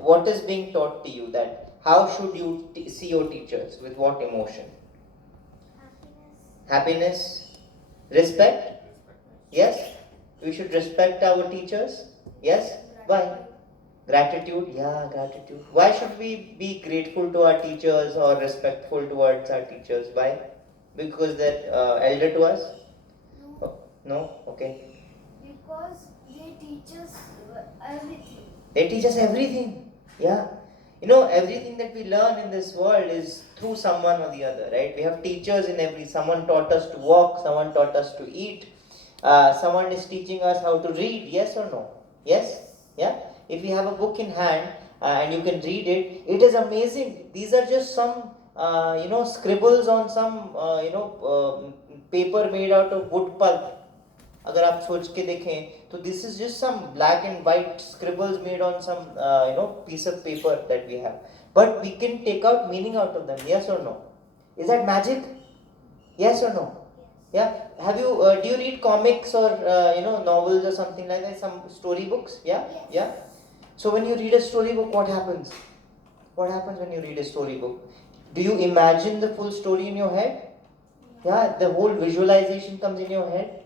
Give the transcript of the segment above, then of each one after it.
what is being taught to you, that how should you see your teachers, with what emotion? Happiness. Respect. Yes, we should respect our teachers. Yes. Why? Gratitude. Yeah, gratitude. Why should we be grateful to our teachers or respectful towards our teachers? Why? Because they're elder to us? No. No? Okay. Because they teach us everything. They teach us everything. Yeah. You know, everything that we learn in this world is through someone or the other, right? We have teachers in every. Someone taught us to walk, someone taught us to eat, someone is teaching us how to read. Yes or no? Yes? Yeah? If you have a book in hand and you can read it, it is amazing. These are just some, scribbles on some, paper made out of wood pulp. अगर आप सोच के देखें तो this is just some black and white scribbles made on some piece of paper that we have, but we can take out meaning out of them. Yes or no? Is that magic? Yes or no? Yeah. Have you do you read comics or novels or something like that, some story books? Yeah. Yeah. So when you read a story book, what happens? What happens when you read a story book? Do you imagine the full story in your head? Yeah, the whole visualization comes in your head.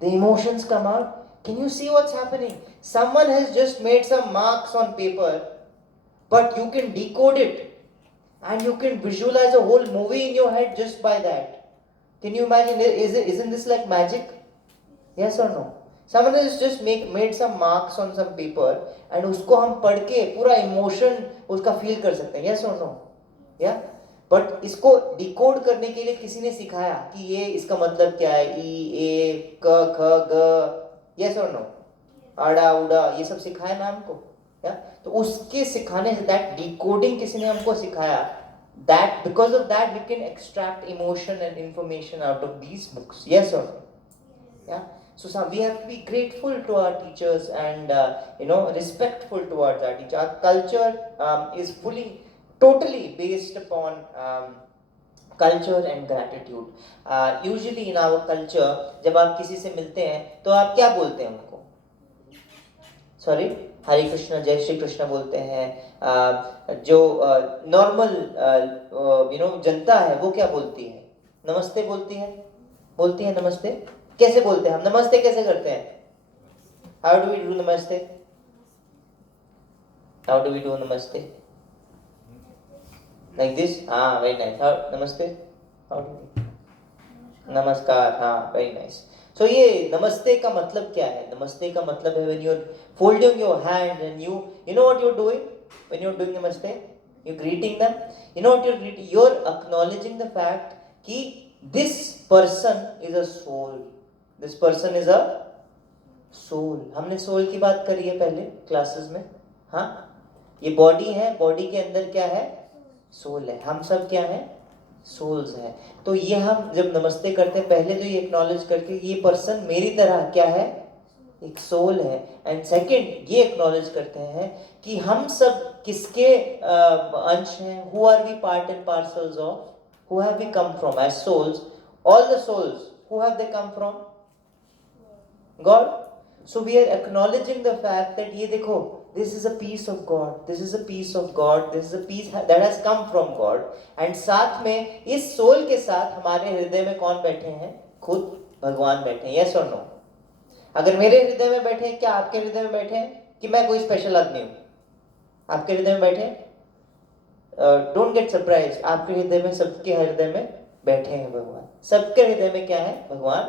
The emotions come out. Can you see what's happening? Someone has just made some marks on paper, but you can decode it and you can visualize a whole movie in your head just by that. Can you imagine? Isn't this like magic? Yes or no? Someone has just made some marks on some paper and उसको हम पढ़ के पूरा emotion उसका feel कर सकते हैं. Yes or no? Yeah? But इसको डिकोड करने के लिए किसी ने सिखाया कि ये इसका मतलब क्या है, ई ए क ख ग, यस और नो, आड़ा उड़ा, ये सब सिखाया ना हमको. या तो उसके सिखाने से, दैट डिकोडिंग किसी ने हमको सिखाया, that because of that we can extract emotion and information out of these books. Yes और नो? या so we have to be grateful to our teachers and respectful towards our teacher. Our culture is fully totally based upon culture and gratitude. Usually in our culture, जब आप किसी से मिलते हैं तो आप क्या बोलते हैं उनको? सॉरी, हरे कृष्ण, जय श्री कृष्ण बोलते हैं. जो नॉर्मल जनता है वो क्या बोलती है? नमस्ते बोलती है. बोलती है नमस्ते. कैसे बोलते हैं हम? नमस्ते कैसे करते हैं? हाउ डू वी डू नमस्ते? हाउ डू वी डू नमस्ते? Like this? Very nice. Namaste. How do you? नमस्कार. Very nice. So ये नमस्ते का मतलब क्या है? नमस्ते का मतलब है when you're folding your hand and you know what you're doing when you're doing namaste? You're greeting them. You know what you're greeting? You're acknowledging the fact कि this person is a soul. This person is a soul. हमने soul की बात करी है पहले classes में. हाँ, ये बॉडी है, बॉडी के अंदर क्या है? सोल है. हम सब क्या है? सोल्स हैं. तो ये हम जब नमस्ते करते हैं, पहले तो ये एक्नॉलेज करके ये पर्सन मेरी तरह क्या है? एक सोल है. एंड सेकंड ये एक्नॉलेज करते हैं कि हम सब किसके अंश हैं? Who are we part and parcels of? Who have we come from as souls? All the souls, who have they come from? God. So we are acknowledging the fact that ये देखो, this is a piece of God, this is a piece of God, this is a piece that has come from God. And साथ में इस soul के साथ हमारे हृदय में कौन बैठे हैं? खुद भगवान बैठे हैं. यस और नो? अगर मेरे हृदय में बैठे हैं, क्या आपके हृदय में बैठे हैं? कि मैं कोई स्पेशल आदमी हूँ? आपके हृदय में बैठे हैं? Don't get surprise. आपके हृदय में, सबके हृदय में बैठे हैं भगवान. सबके हृदय में क्या है? भगवान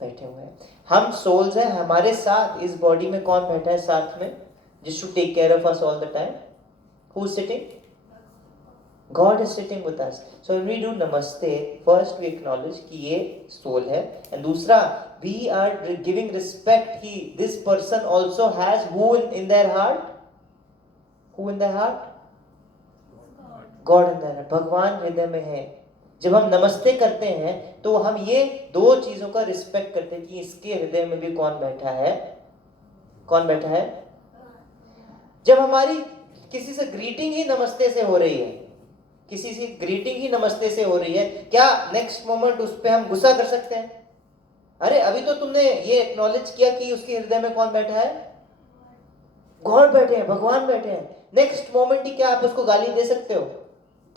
बैठे हुए हैं. हम सोल्स हैं. हमारे साथ इस बॉडी में कौन बैठा है साथ में, just to take care of us all the time? Who's sitting? God is sitting with us. So when we do namaste, first we acknowledge कि ये soul है, and दूसरा we are giving respect कि this person also has who in their heart? Who in their heart? God in their heart. भगवान हृदय में है. जब हम नमस्ते करते हैं तो हम ये दो चीजों का रिस्पेक्ट करते हैं कि इसके हृदय में भी कौन बैठा है? कौन बैठा है? जब हमारी किसी से ग्रीटिंग ही नमस्ते से हो रही है, किसी से ग्रीटिंग ही नमस्ते से हो रही है, क्या नेक्स्ट मोमेंट उस पर हम गुस्सा कर सकते हैं? अरे अभी तो तुमने ये एक्नॉलेज किया कि उसके हृदय में कौन बैठा है? गॉड बैठे हैं, भगवान बैठे हैं। नेक्स्ट मोमेंट ही क्या आप उसको गाली दे सकते हो?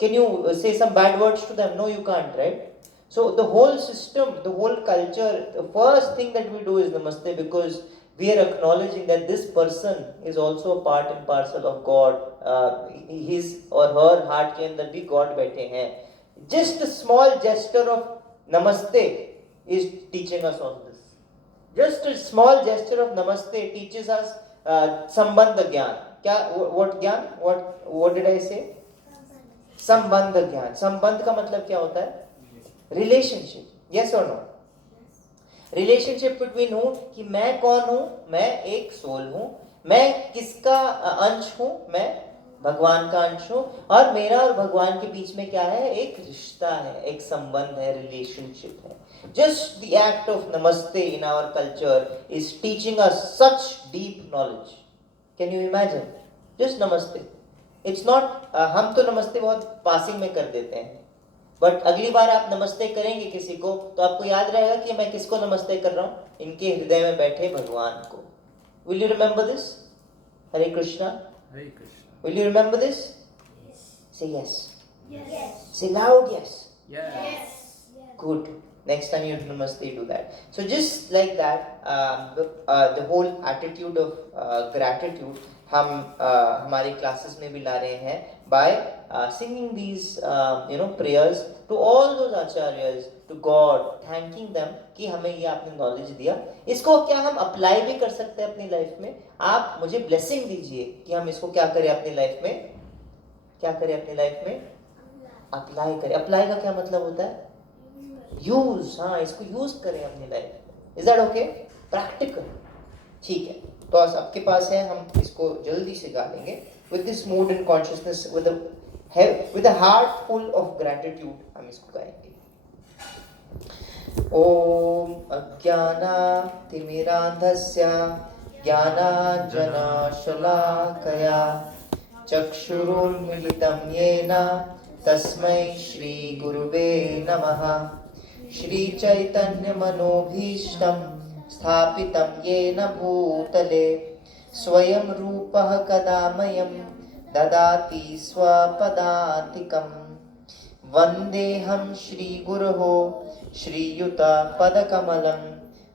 Can you say some bad words to them? No, you can't, right? So the whole system, the whole culture, the first thing that we do is namaste, because we are acknowledging that this person is also a part and parcel of God. His or her heart के अंदर भी God बैठे हैं. Just a small gesture of namaste is teaching us all this. Just a small gesture of namaste teaches us संबंध ज्ञान. क्या? What ज्ञान? What did I say? संबंध ज्ञान. संबंध का मतलब क्या होता है? रिलेशनशिप. यस और नो? रिलेशनशिप बिटवीन हूं कि मैं कौन हूं? मैं एक सोल हूं. मैं किसका अंश हूं? मैं भगवान का अंश हूं. और मेरा और भगवान के बीच में क्या है? एक रिश्ता है, एक संबंध है, रिलेशनशिप है. Just the act of namaste in our culture is teaching us such deep knowledge. Can you imagine? Just namaste. It's not हम तो नमस्ते बहुत पासिंग में कर देते हैं, बट अगली बार आप नमस्ते करेंगे किसी को तो आपको याद रहेगा कि मैं किसको नमस्ते कर रहा हूं? इनके हृदय में बैठे भगवान को. Will you remember this? Hare Krishna. Hare Krishna. Will you remember this? से यस. Yes. से loud yes. Yes. Good. Next time you namaste, do that. So just like that, the whole attitude of gratitude हम हमारी classes में भी ला रहे हैं by singing these prayers to all those acharyas, to God, thanking them कि हमें ये आपने नॉलेज दिया. इसको क्या हम अप्लाई भी कर सकते हैं अपनी लाइफ में? आप मुझे ब्लेसिंग दीजिए कि हम इसको क्या करें अपनी लाइफ में? क्या करें अपनी लाइफ में? अप्लाई करें. अप्लाई का क्या मतलब होता है? यूज. हाँ, इसको यूज करें अपनी life. Is that okay? Practical. ठीक है, तो आज आपके पास है, हम इसको जल्दी से गा लेंगे with this mood and consciousness, with a heart full of gratitude हम इसको गाएंगे. ओम अज्ञानातिमिरान्धस्य ज्ञानाञ्जनशलाकया चक्षुरुन्मीलितं येन तस्मै श्री गुरुवे नमः. श्रीचैतन्यमनोभीष्टं स्थापितं येन भूतले स्वयं रूपः कदा मह्यं ददाति स्वपदान्तिकं. वन्देऽहं श्रीगुरोः श्रीयुतपदकमलं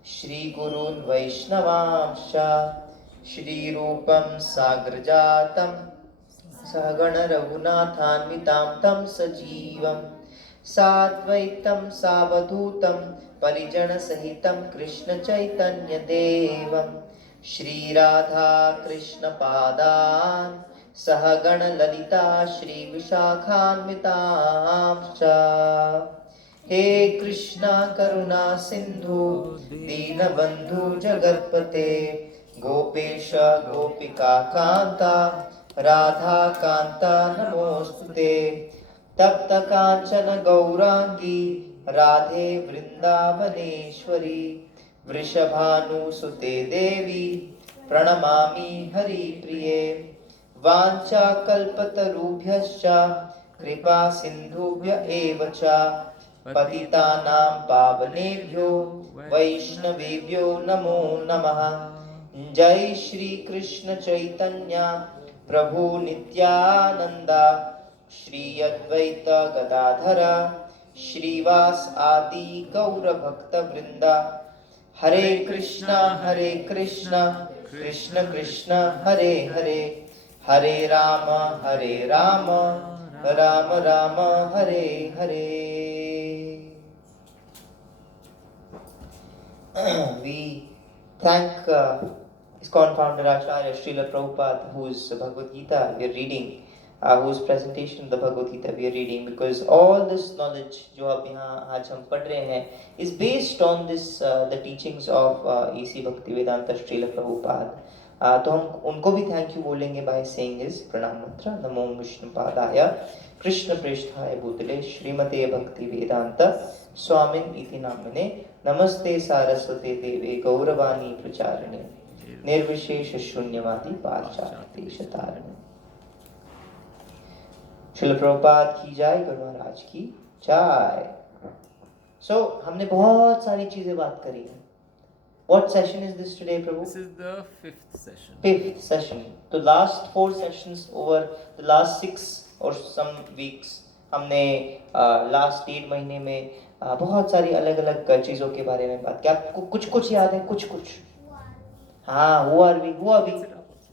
श्रीगुरून् वैष्णवांश्च श्रीरूपं साग्रजातं सहगण रघुनाथान्वितां तं सजीवं साद्वैतं सावधूतं परिजनसहितं कृष्ण चैतन्य देवं श्रीराधा कृष्ण पादान् सहगण ललिता श्री विशाखान्वितांश्च. हे कृष्णा करुणा सिंधु दीनबंधु जगत्पते गोपेश गोपिका कांता राधा कांता नमोस्तुते. तप्त कांचन गौरांगी राधे वृंदावनेश्वरी वृषभानुसुते देवी प्रणमामि हरिप्रिये. वाञ्छाकल्पतरुभ्यश्च कृपा सिन्धुभ्य एव च पतितानां पावनेभ्यो वैष्णवेभ्यो नमो नमः. जय श्री कृष्ण चैतन्य प्रभु नित्यानंदा श्री अद्वैत गदाधर श्रीवास आदि गौर भक्त वृंदा. हरे Krishna Krishna Krishna Hare Hare Hare Ram Ram Ram Hare Hare. We thank ISKCON founder Acharya Srila Prabhupada, whose Bhagavad Gita we are reading, whose presentation of the Bhagavad Gita we are reading, because all this knowledge जो अब यहाँ आज हम पढ़ रहे हैं is based on this the teachings of A.C. Bhaktivedanta Srila Prabhupada. तो हम उनको भी थैंक यू बोलेंगे by saying his प्रणाम मंत्र. नमो विष्णुपादाय कृष्ण प्रेष्ठाय भूतले श्रीमते भक्ति वेदांत स्वामिन इति नामने नमस्ते सारस्वते देवे गौरवाणी प्रचारिणे निर्विशेष शून्यवादी पाश्चात्य शतारिणे. श्रील प्रभुपाद की जय, गुरु महाराज की जय. So हमने बहुत सारी चीजें बात करी है. What session is this today, Prabhu? This is the fifth session. Fifth session. The last 4 sessions over the last 6 or some weeks हमने last 8 महीने में बहुत सारी अलग अलग चीज़ों के बारे में बात की. आपको कुछ कुछ याद है? कुछ कुछ. हाँ, who are we? Who are we? Sit up also.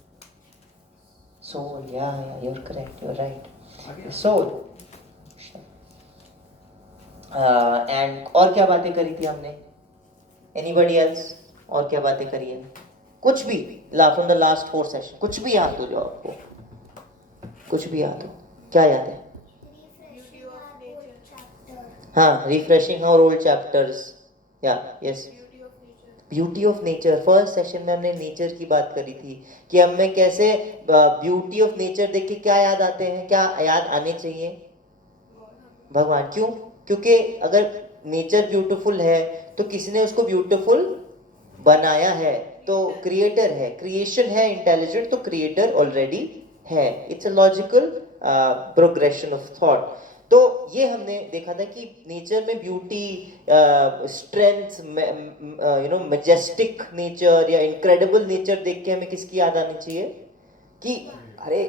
Soul. Yeah, you're correct. You're right. Again. Soul. And और क्या बातें करी थी हमने? Anybody else? और क्या बातें करी है? कुछ भी from the last 4 session कुछ भी याद हो जो आपको, कुछ भी याद हो. क्या याद है? Refreshing our old chapter. हाँ, refreshing our old chapters. Yeah, yes. Beauty of nature. First session में हमने नेचर की बात करी थी कि हमें कैसे ब्यूटी ऑफ नेचर देख के क्या याद आते हैं, क्या याद आने चाहिए? भगवान. क्यों? क्योंकि अगर नेचर ब्यूटीफुल है तो किसी ने उसको ब्यूटीफुल बनाया है, तो क्रिएटर है. क्रिएशन है इंटेलिजेंट, तो क्रिएटर ऑलरेडी है. It's a logical progression of thought. तो ये हमने देखा था कि नेचर में ब्यूटी, स्ट्रेंथ, मैजेस्टिक नेचर या इनक्रेडिबल नेचर देख के हमें किसकी याद आनी चाहिए? कि अरे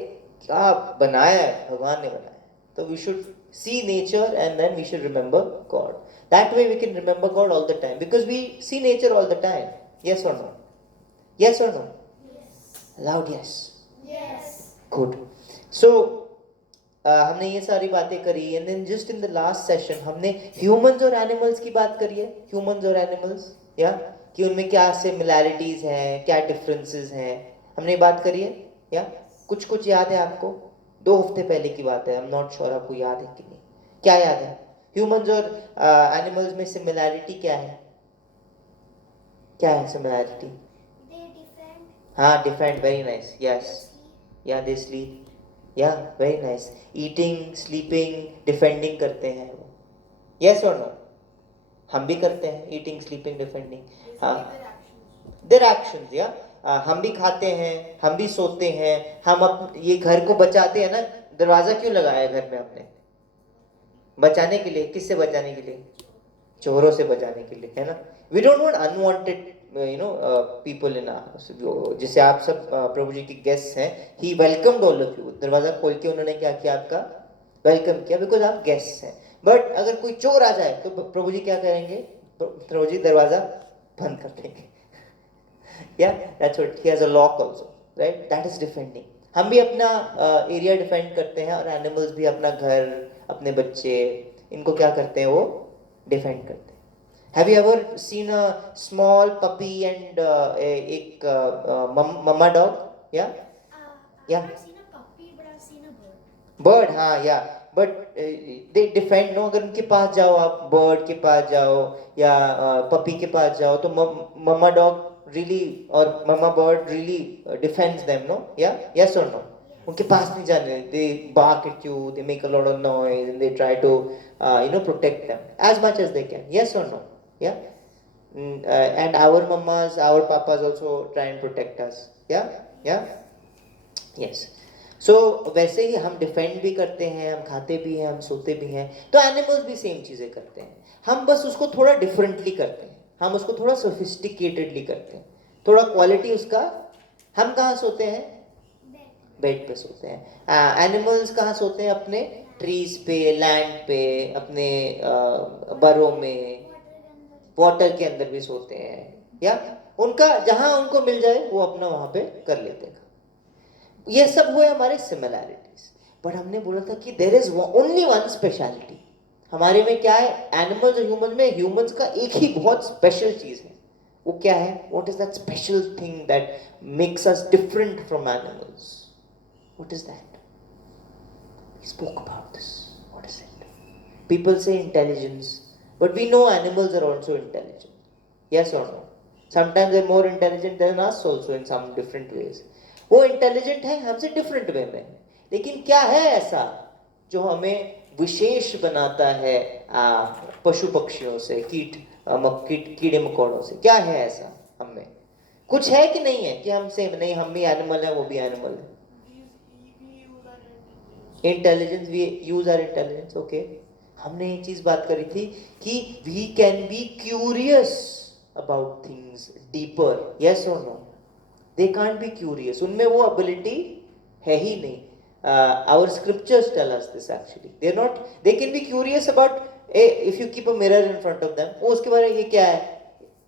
क्या बनाया है, भगवान ने बनाया है. तो we should see nature and then we should remember God. That way we can remember God all the time because we see nature all the time. Yes or no? Yes or no? Yes. Loud yes. Yes. Good. So हमने ये सारी बातें करी and then just in the last session हमने humans और animals की बात करी है. Humans और animals, या कि उनमें क्या similarities हैं, क्या differences हैं, हमने बात करी है. या कुछ कुछ याद है आपको? 2 हफ्ते पहले की बात है. आई एम नॉट श्योर आपको याद है कि नहीं. क्या याद है? ह्यूमंस और एनिमल्स में सिमिलैरिटी क्या है? क्या है सिमिलैरिटी? They defend. हाँ, defend. Very nice. Yes. Sleep. या दे स्लीप. या very nice. Eating, sleeping, defending करते हैं वो. यस और नो? हम भी करते हैं ईटिंग, स्लीपिंग, डिफेंडिंग. हाँ, देयर एक्शंस. या हम भी खाते हैं, हम भी सोते हैं, हम ये घर को बचाते हैं ना. दरवाजा क्यों लगाया है घर में हमने? बचाने के लिए. किससे बचाने के लिए? चोरों से बचाने के लिए, है ना. We don't want unwanted people in our house. जिसे आप सब प्रभु जी के गेस्ट हैं. He welcomed all of you. दरवाजा खोल के उन्होंने क्या किया? आपका वेलकम किया, बिकॉज आप गेस्ट हैं. बट अगर कोई चोर आ जाए तो प्रभु जी क्या करेंगे? प्रभु जी दरवाजा बंद कर देंगे. Yeah, that's what he has a lock also, right? That is defending. हम भी अपना एरिया डिफेंड करते हैं और एनिमल्स भी अपना घर, अपने बच्चे, इनको क्या करते हैं? वो डिफेंड करते हैं. Have you ever seen a small puppy and एक mama dog? Yeah? Yeah. I've not seen a puppy, but I've seen a bird. Bird. हाँ, या बट दे डिफेंड. नो, अगर उनके पास जाओ, आप बर्ड के पास जाओ या पपी के पास जाओ, तो मम्मा dog really or mama bird really defends them, no? Yeah, yes or no? उनके पास नहीं जाने. They bark at you, they make a lot of noise and they try to protect them as much as they can. Yes or no? Yeah. And our mamas, our papas also try and protect us. Yeah, yeah, yes. So वैसे ही हम defend भी करते हैं, हम खाते भी हैं, हम सोते भी हैं. तो एनिमल्स भी सेम चीजें करते हैं. हम बस उसको थोड़ा डिफरेंटली करते हैं. हम उसको थोड़ा सोफिस्टिकेटेडली करते हैं, थोड़ा क्वालिटी उसका. हम कहाँ सोते हैं? Bed. बेड पे सोते हैं. एनिमल्स कहाँ सोते हैं? अपने ट्रीज पे, लैंड पे, अपने बरों में, वाटर के अंदर भी सोते हैं. या उनका जहाँ उनको मिल जाए वो अपना वहाँ पे कर लेते हैं. ये सब हुए हमारे सिमिलैरिटीज. बट हमने बोला था कि there is only one speciality. हमारे में क्या है? एनिमल्स और ह्यूमन में ह्यूमंस का एक ही बहुत स्पेशल चीज है. वो क्या है? What is that special thing that makes us different from animals? What is that? We spoke about this. What is it? People से intelligence, but we know animals are also intelligent. Yes और no? Sometimes they are more intelligent than us also in some different ways. वो intelligent है हमसे different way में, लेकिन क्या है ऐसा जो हमें विशेष बनाता है पशु पक्षियों से, कीड़े मकोड़ों से? क्या है ऐसा हमें? कुछ है कि नहीं है कि हम सेम नहीं? हम भी एनिमल है, वो भी एनिमल है. Intelligence, we use our intelligence. Okay, हमने एक चीज बात करी थी कि we can be curious about things deeper, yes और no? They can't be curious, उनमें वो एबिलिटी है ही नहीं. Our scriptures tell us this actually. They can be curious about, if you keep a mirror in front of them, वो उसके बारे में ये क्या है,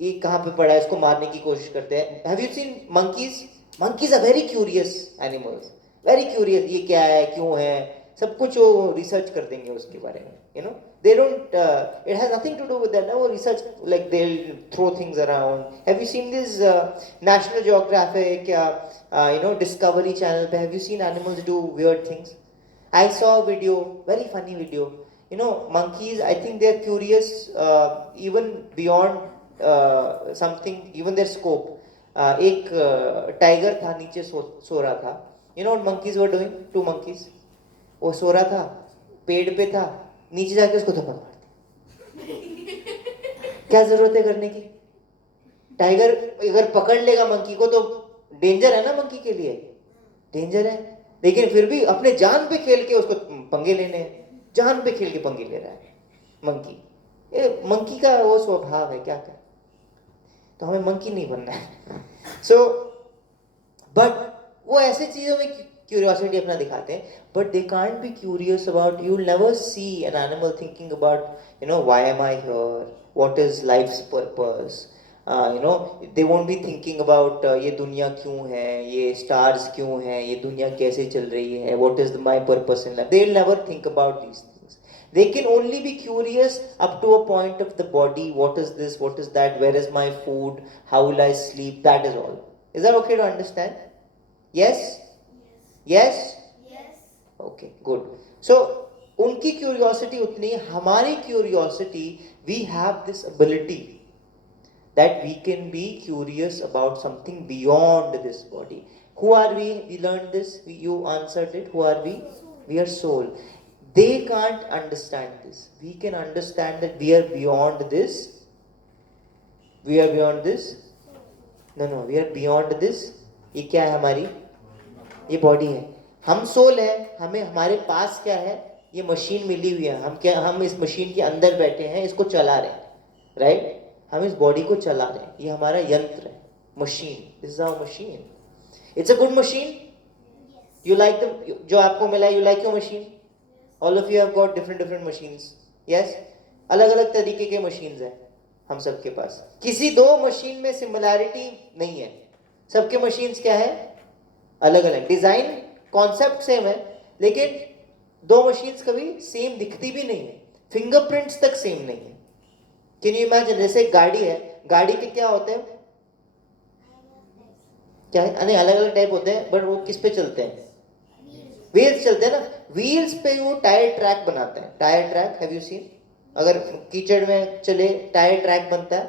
ये कहाँ पे पड़ा है, इसको मारने की कोशिश करते हैं. Have you seen monkeys? Monkeys are very curious animals. Very curious, ये क्या है, क्यों है, सब कुछ वो रिसर्च कर देंगे उसके बारे में. You know, they don't. It has nothing to do with that. वो research, like they'll throw things around. Have you seen this National Geographic या Discovery Channel पे? Have you seen animals do weird things? I saw a video, very funny video. Monkeys, I think they're curious even beyond something, even their scope. एक tiger था नीचे सो रहा था. You know what monkeys were doing? Two monkeys. वो सो रहा था, पेड़ पे था, नीचे जाके उसको थप्पड़ मार दी. क्या जरूरत है करने की? टाइगर अगर पकड़ लेगा मंकी को तो डेंजर है ना, मंकी के लिए डेंजर है, लेकिन फिर भी अपने जान पे खेल के उसको पंगे लेने हैं, जान पे खेल के पंगे ले रहा है मंकी. ये मंकी का वो स्वभाव है, क्या कर. तो हमें मंकी नहीं बनना है. सो बट वो ऐसे चीजों में क्यूरियोसिटी अपना दिखाते हैं, but they can't be curious about, you will never see an animal thinking about why am I here, what is life's purpose. they won't be thinking about ये दुनिया क्यों है, ये stars क्यों हैं, ये दुनिया कैसे चल रही है, what is my purpose in life. They'll never think about these things. They can only be curious up to a point of the body. What is this, what is that, where is my food, how will I sleep, that is all. Is that okay to understand? Yes? Yes? Yes. Okay, good. So उनकी curiosity उतनी, हमारी curiosity, we have this ability that we can be curious about something beyond this body. Who are we? We learned this. You answered it. Who are we? We are soul. They can't understand this. We can understand that we are beyond this. We are beyond this. No, we are beyond this. ये क्या है हमारी? ये body है. हम soul है. हमें हमारे पास क्या है? ये मशीन मिली हुई है. हम इस मशीन के अंदर बैठे हैं, इसको चला रहे हैं, राइट? हम इस बॉडी को चला रहे हैं, ये हमारा यंत्र है, machine. This is our machine. It's a good machine. You like the, जो आपको मिला, you like your machine. All of you have got different machines. Yes, अलग अलग तरीके के मशीन्स हैं हम सबके पास. किसी दो मशीन में सिमिलैरिटी नहीं है. सबके मशीन्स क्या है? अलग अलग. डिजाइन कॉन्सेप्ट सेम है, लेकिन दो मशीन्स कभी सेम दिखती भी नहीं है. फिंगरप्रिंट्स तक सेम नहीं है. Can you imagine? जैसे एक गाड़ी है, गाड़ी के क्या होते हैं, क्या है, अरे अलग अलग टाइप होते हैं, बट वो किस पे चलते हैं? व्हील्स चलते हैं ना. व्हील्स पे वो टायर ट्रैक बनाते हैं. Tyre track, have you seen? अगर कीचड़ में चले टायर ट्रैक बनता है,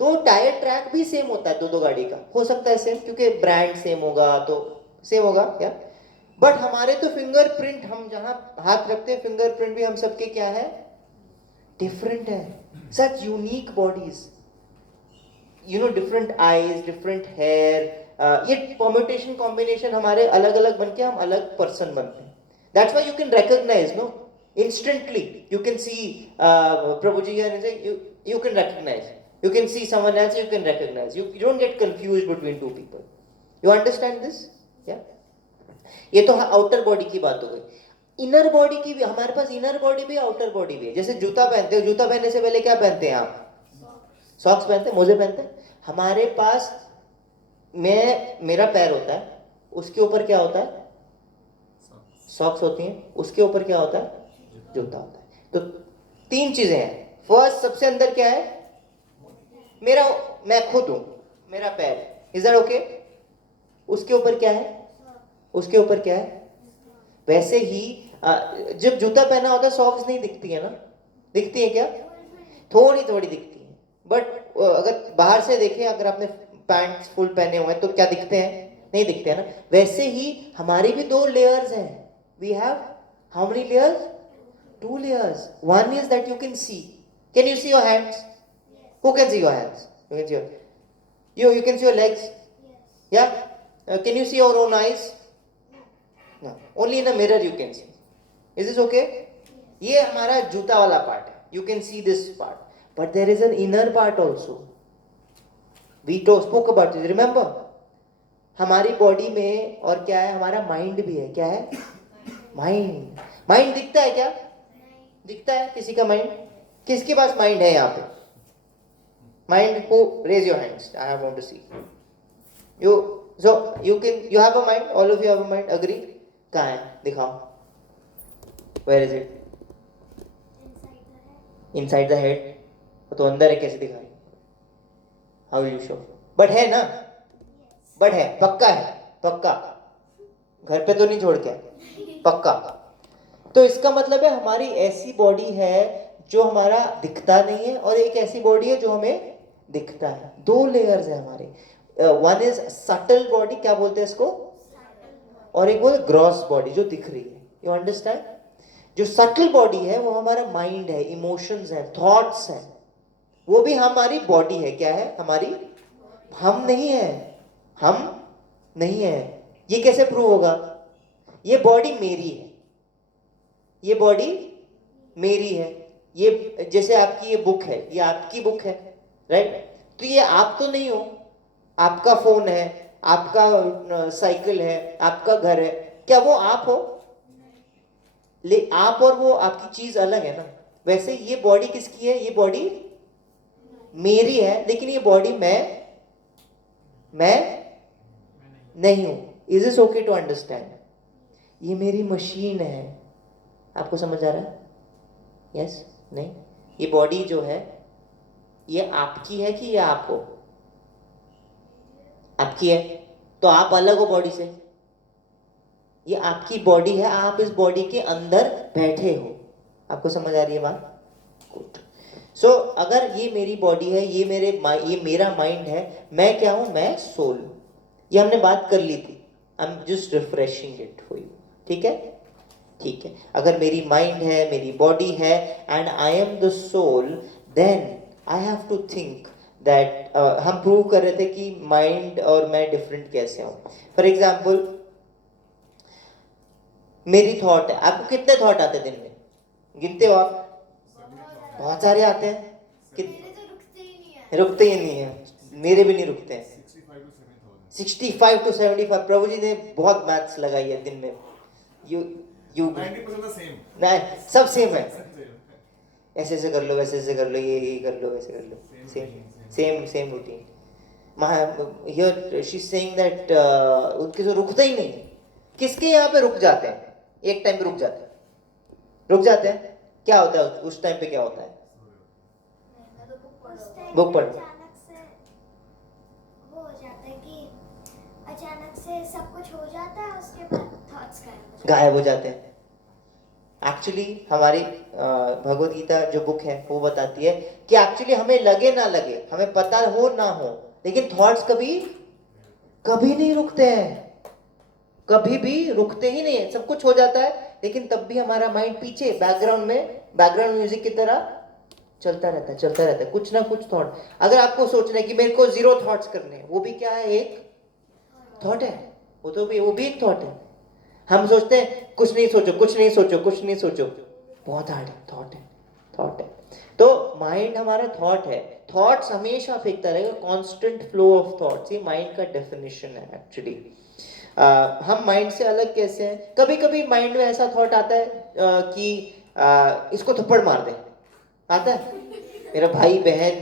तो टायर ट्रैक भी सेम होता है दो गाड़ी का. हो सकता है सेम, क्योंकि ब्रांड सेम होगा तो सेम होगा क्या. बट हमारे तो फिंगरप्रिंट, हम जहां हाथ रखते हैं, फिंगरप्रिंट भी हम सबके क्या है? डिफरेंट है. Such unique bodies, different eyes, different hair. ये permutation combination हमारे अलग अलग बनके हम अलग person बनते हैं. That's why you can recognize, no, instantly. You can see Prabhuji here and say you can recognize. You can see someone else, you can recognize. You don't get confused between two people. You understand this? Yeah. ये तो outer body की बात हो गई. Inner body की भी, हमारे पास inner body भी, आउटर बॉडी भी है. जैसे जूता पहनते हो, जूता पहनने से पहले क्या पहनते हैं आप? सॉक्स पहनते हैं, मोजे पहनते हैं. हमारे पास मेरा पैर होता है, उसके ऊपर क्या होता है? सॉक्स होती हैं. उसके ऊपर क्या होता है? जूता होता है. तो तीन चीजें हैं. फर्स्ट, सबसे अंदर क्या है? मैं खुद हूं, मेरा पैर. Is that okay? उसके ऊपर क्या है? उसके ऊपर क्या है? वैसे ही जब जूता पहना होता है, सॉक्स नहीं दिखती है ना? दिखती है क्या? थोड़ी थोड़ी दिखती है. बट अगर बाहर से देखें, अगर आपने पैंट्स फुल पहने हुए हैं तो क्या दिखते हैं? नहीं दिखते हैं ना. वैसे ही हमारी भी दो लेयर्स हैं. We have how many layers? Two layers. One is that you can see. Can you see your hands? Who can see your hands? You can see your, you can see your legs? Yeah. Can you see your own eyes? No. Only in a mirror you can see. Is this okay? ये हमारा जूता वाला part है, you can see this part, but there is an inner part also. We spoke about it, remember. हमारी body में और क्या है, हमारा माइंड भी है. क्या है? माइंड. माइंड दिखता है क्या? दिखता है किसी का माइंड? किसके पास माइंड है यहाँ पे? माइंड को raise your hands, I want to see you. So you can, you have a mind, all of you have a mind, agree? कहाँ है, दिखाओ. Where is it? Inside the head. तो अंदर है, कैसे दिखा रही? How will you show? But है ना? बट है, पक्का है, पक्का. घर पे तो नहीं छोड़ के, पक्का. तो इसका मतलब है हमारी ऐसी बॉडी है जो हमारा दिखता नहीं है, और एक ऐसी बॉडी है जो हमें दिखता है. दो लेयर्स है हमारे. वन इज सटल बॉडी, क्या बोलते हैं इसको, और एक बोलते ग्रॉस बॉडी जो दिख रही है. You understand? जो सटल बॉडी है वो हमारा माइंड है, इमोशंस है, थॉट्स है. वो भी हमारी बॉडी है. क्या है? हमारी. हम नहीं है, हम नहीं है. ये कैसे प्रूव होगा? ये बॉडी मेरी है, ये बॉडी मेरी है. ये जैसे आपकी ये बुक है, ये आपकी बुक है, राइट? तो ये आप तो नहीं हो. आपका फोन है, आपका साइकिल है, आपका घर है, क्या वो आप हो? आप और वो आपकी चीज अलग है ना. वैसे ये बॉडी किसकी है? ये बॉडी मेरी है, लेकिन ये बॉडी मैं नहीं हूं. Is it okay to understand? ये मेरी मशीन है. आपको समझ आ रहा है? यस? नहीं? ये बॉडी जो है ये आपकी है कि ये आप हो? आपकी है. तो आप अलग हो बॉडी से. ये आपकी बॉडी है, आप इस बॉडी के अंदर बैठे हो. आपको समझ आ रही है बात? गुड. सो अगर ये मेरी बॉडी है, ये मेरा माइंड है, मैं क्या हूं? मैं सोल हूं. ये हमने बात कर ली थी. I am just refreshing it for you. ठीक है? ठीक है. अगर मेरी माइंड है, मेरी बॉडी है, and I am the soul, then I have to think that. हम प्रूव कर रहे थे कि माइंड और मैं डिफरेंट कैसे हूं. फॉर एग्जाम्पल, मेरी थॉट है. आपको कितने थॉट आते हैं दिन में? गिनते हो आप? बहुत सारे आते हैं. रुकते ही नहीं है. मेरे भी नहीं रुकते हैं. 65 to 75. प्रभु जी ने बहुत मैथ्स लगाई है दिन में. You 90% same. नहीं, सब सेम है. ऐसे ऐसे कर लो, वैसे ऐसे कर लो, ये कर लो, वैसे कर लो. Same routine. Here she is saying that उनके जो रुकते ही नहीं. किसके यहाँ पे रुक जाते हैं? एक टाइम पे रुक जाते हैं. क्या होता है उस टाइम पे? क्या होता है? बुक पढ़. अचानक से वो हो जाता है कि अचानक से सब कुछ हो जाता है, उसके बाद थॉट्स गायब हो जाते हैं. एक्चुअली हमारी भगवत गीता जो बुक है वो बताती है कि एक्चुअली हमें लगे ना लगे, हमें पता हो ना हो, लेकिन थॉट्स कभी नहीं रुकते हैं. कभी भी रुकते ही नहीं है. सब कुछ हो जाता है, लेकिन तब भी हमारा माइंड पीछे बैकग्राउंड म्यूजिक की तरह चलता रहता है. कुछ ना कुछ थॉट. अगर आपको सोचना है कि मेरे को 0 थॉट्स करने हैं, वो भी क्या है? एक थॉट है. वो भी एक थॉट है. हम सोचते हैं कुछ नहीं सोचो. बहुत हार्ड है. थॉट है. तो माइंड हमारा थॉट है. थॉट्स हमेशा फेंकता रहेगा. कांस्टेंट फ्लो ऑफ थॉट्स, ये माइंड का डेफिनेशन है एक्चुअली. हम माइंड से अलग कैसे हैं? कभी कभी माइंड में ऐसा थॉट आता है कि इसको थप्पड़ मार दे. आता है? मेरा भाई बहन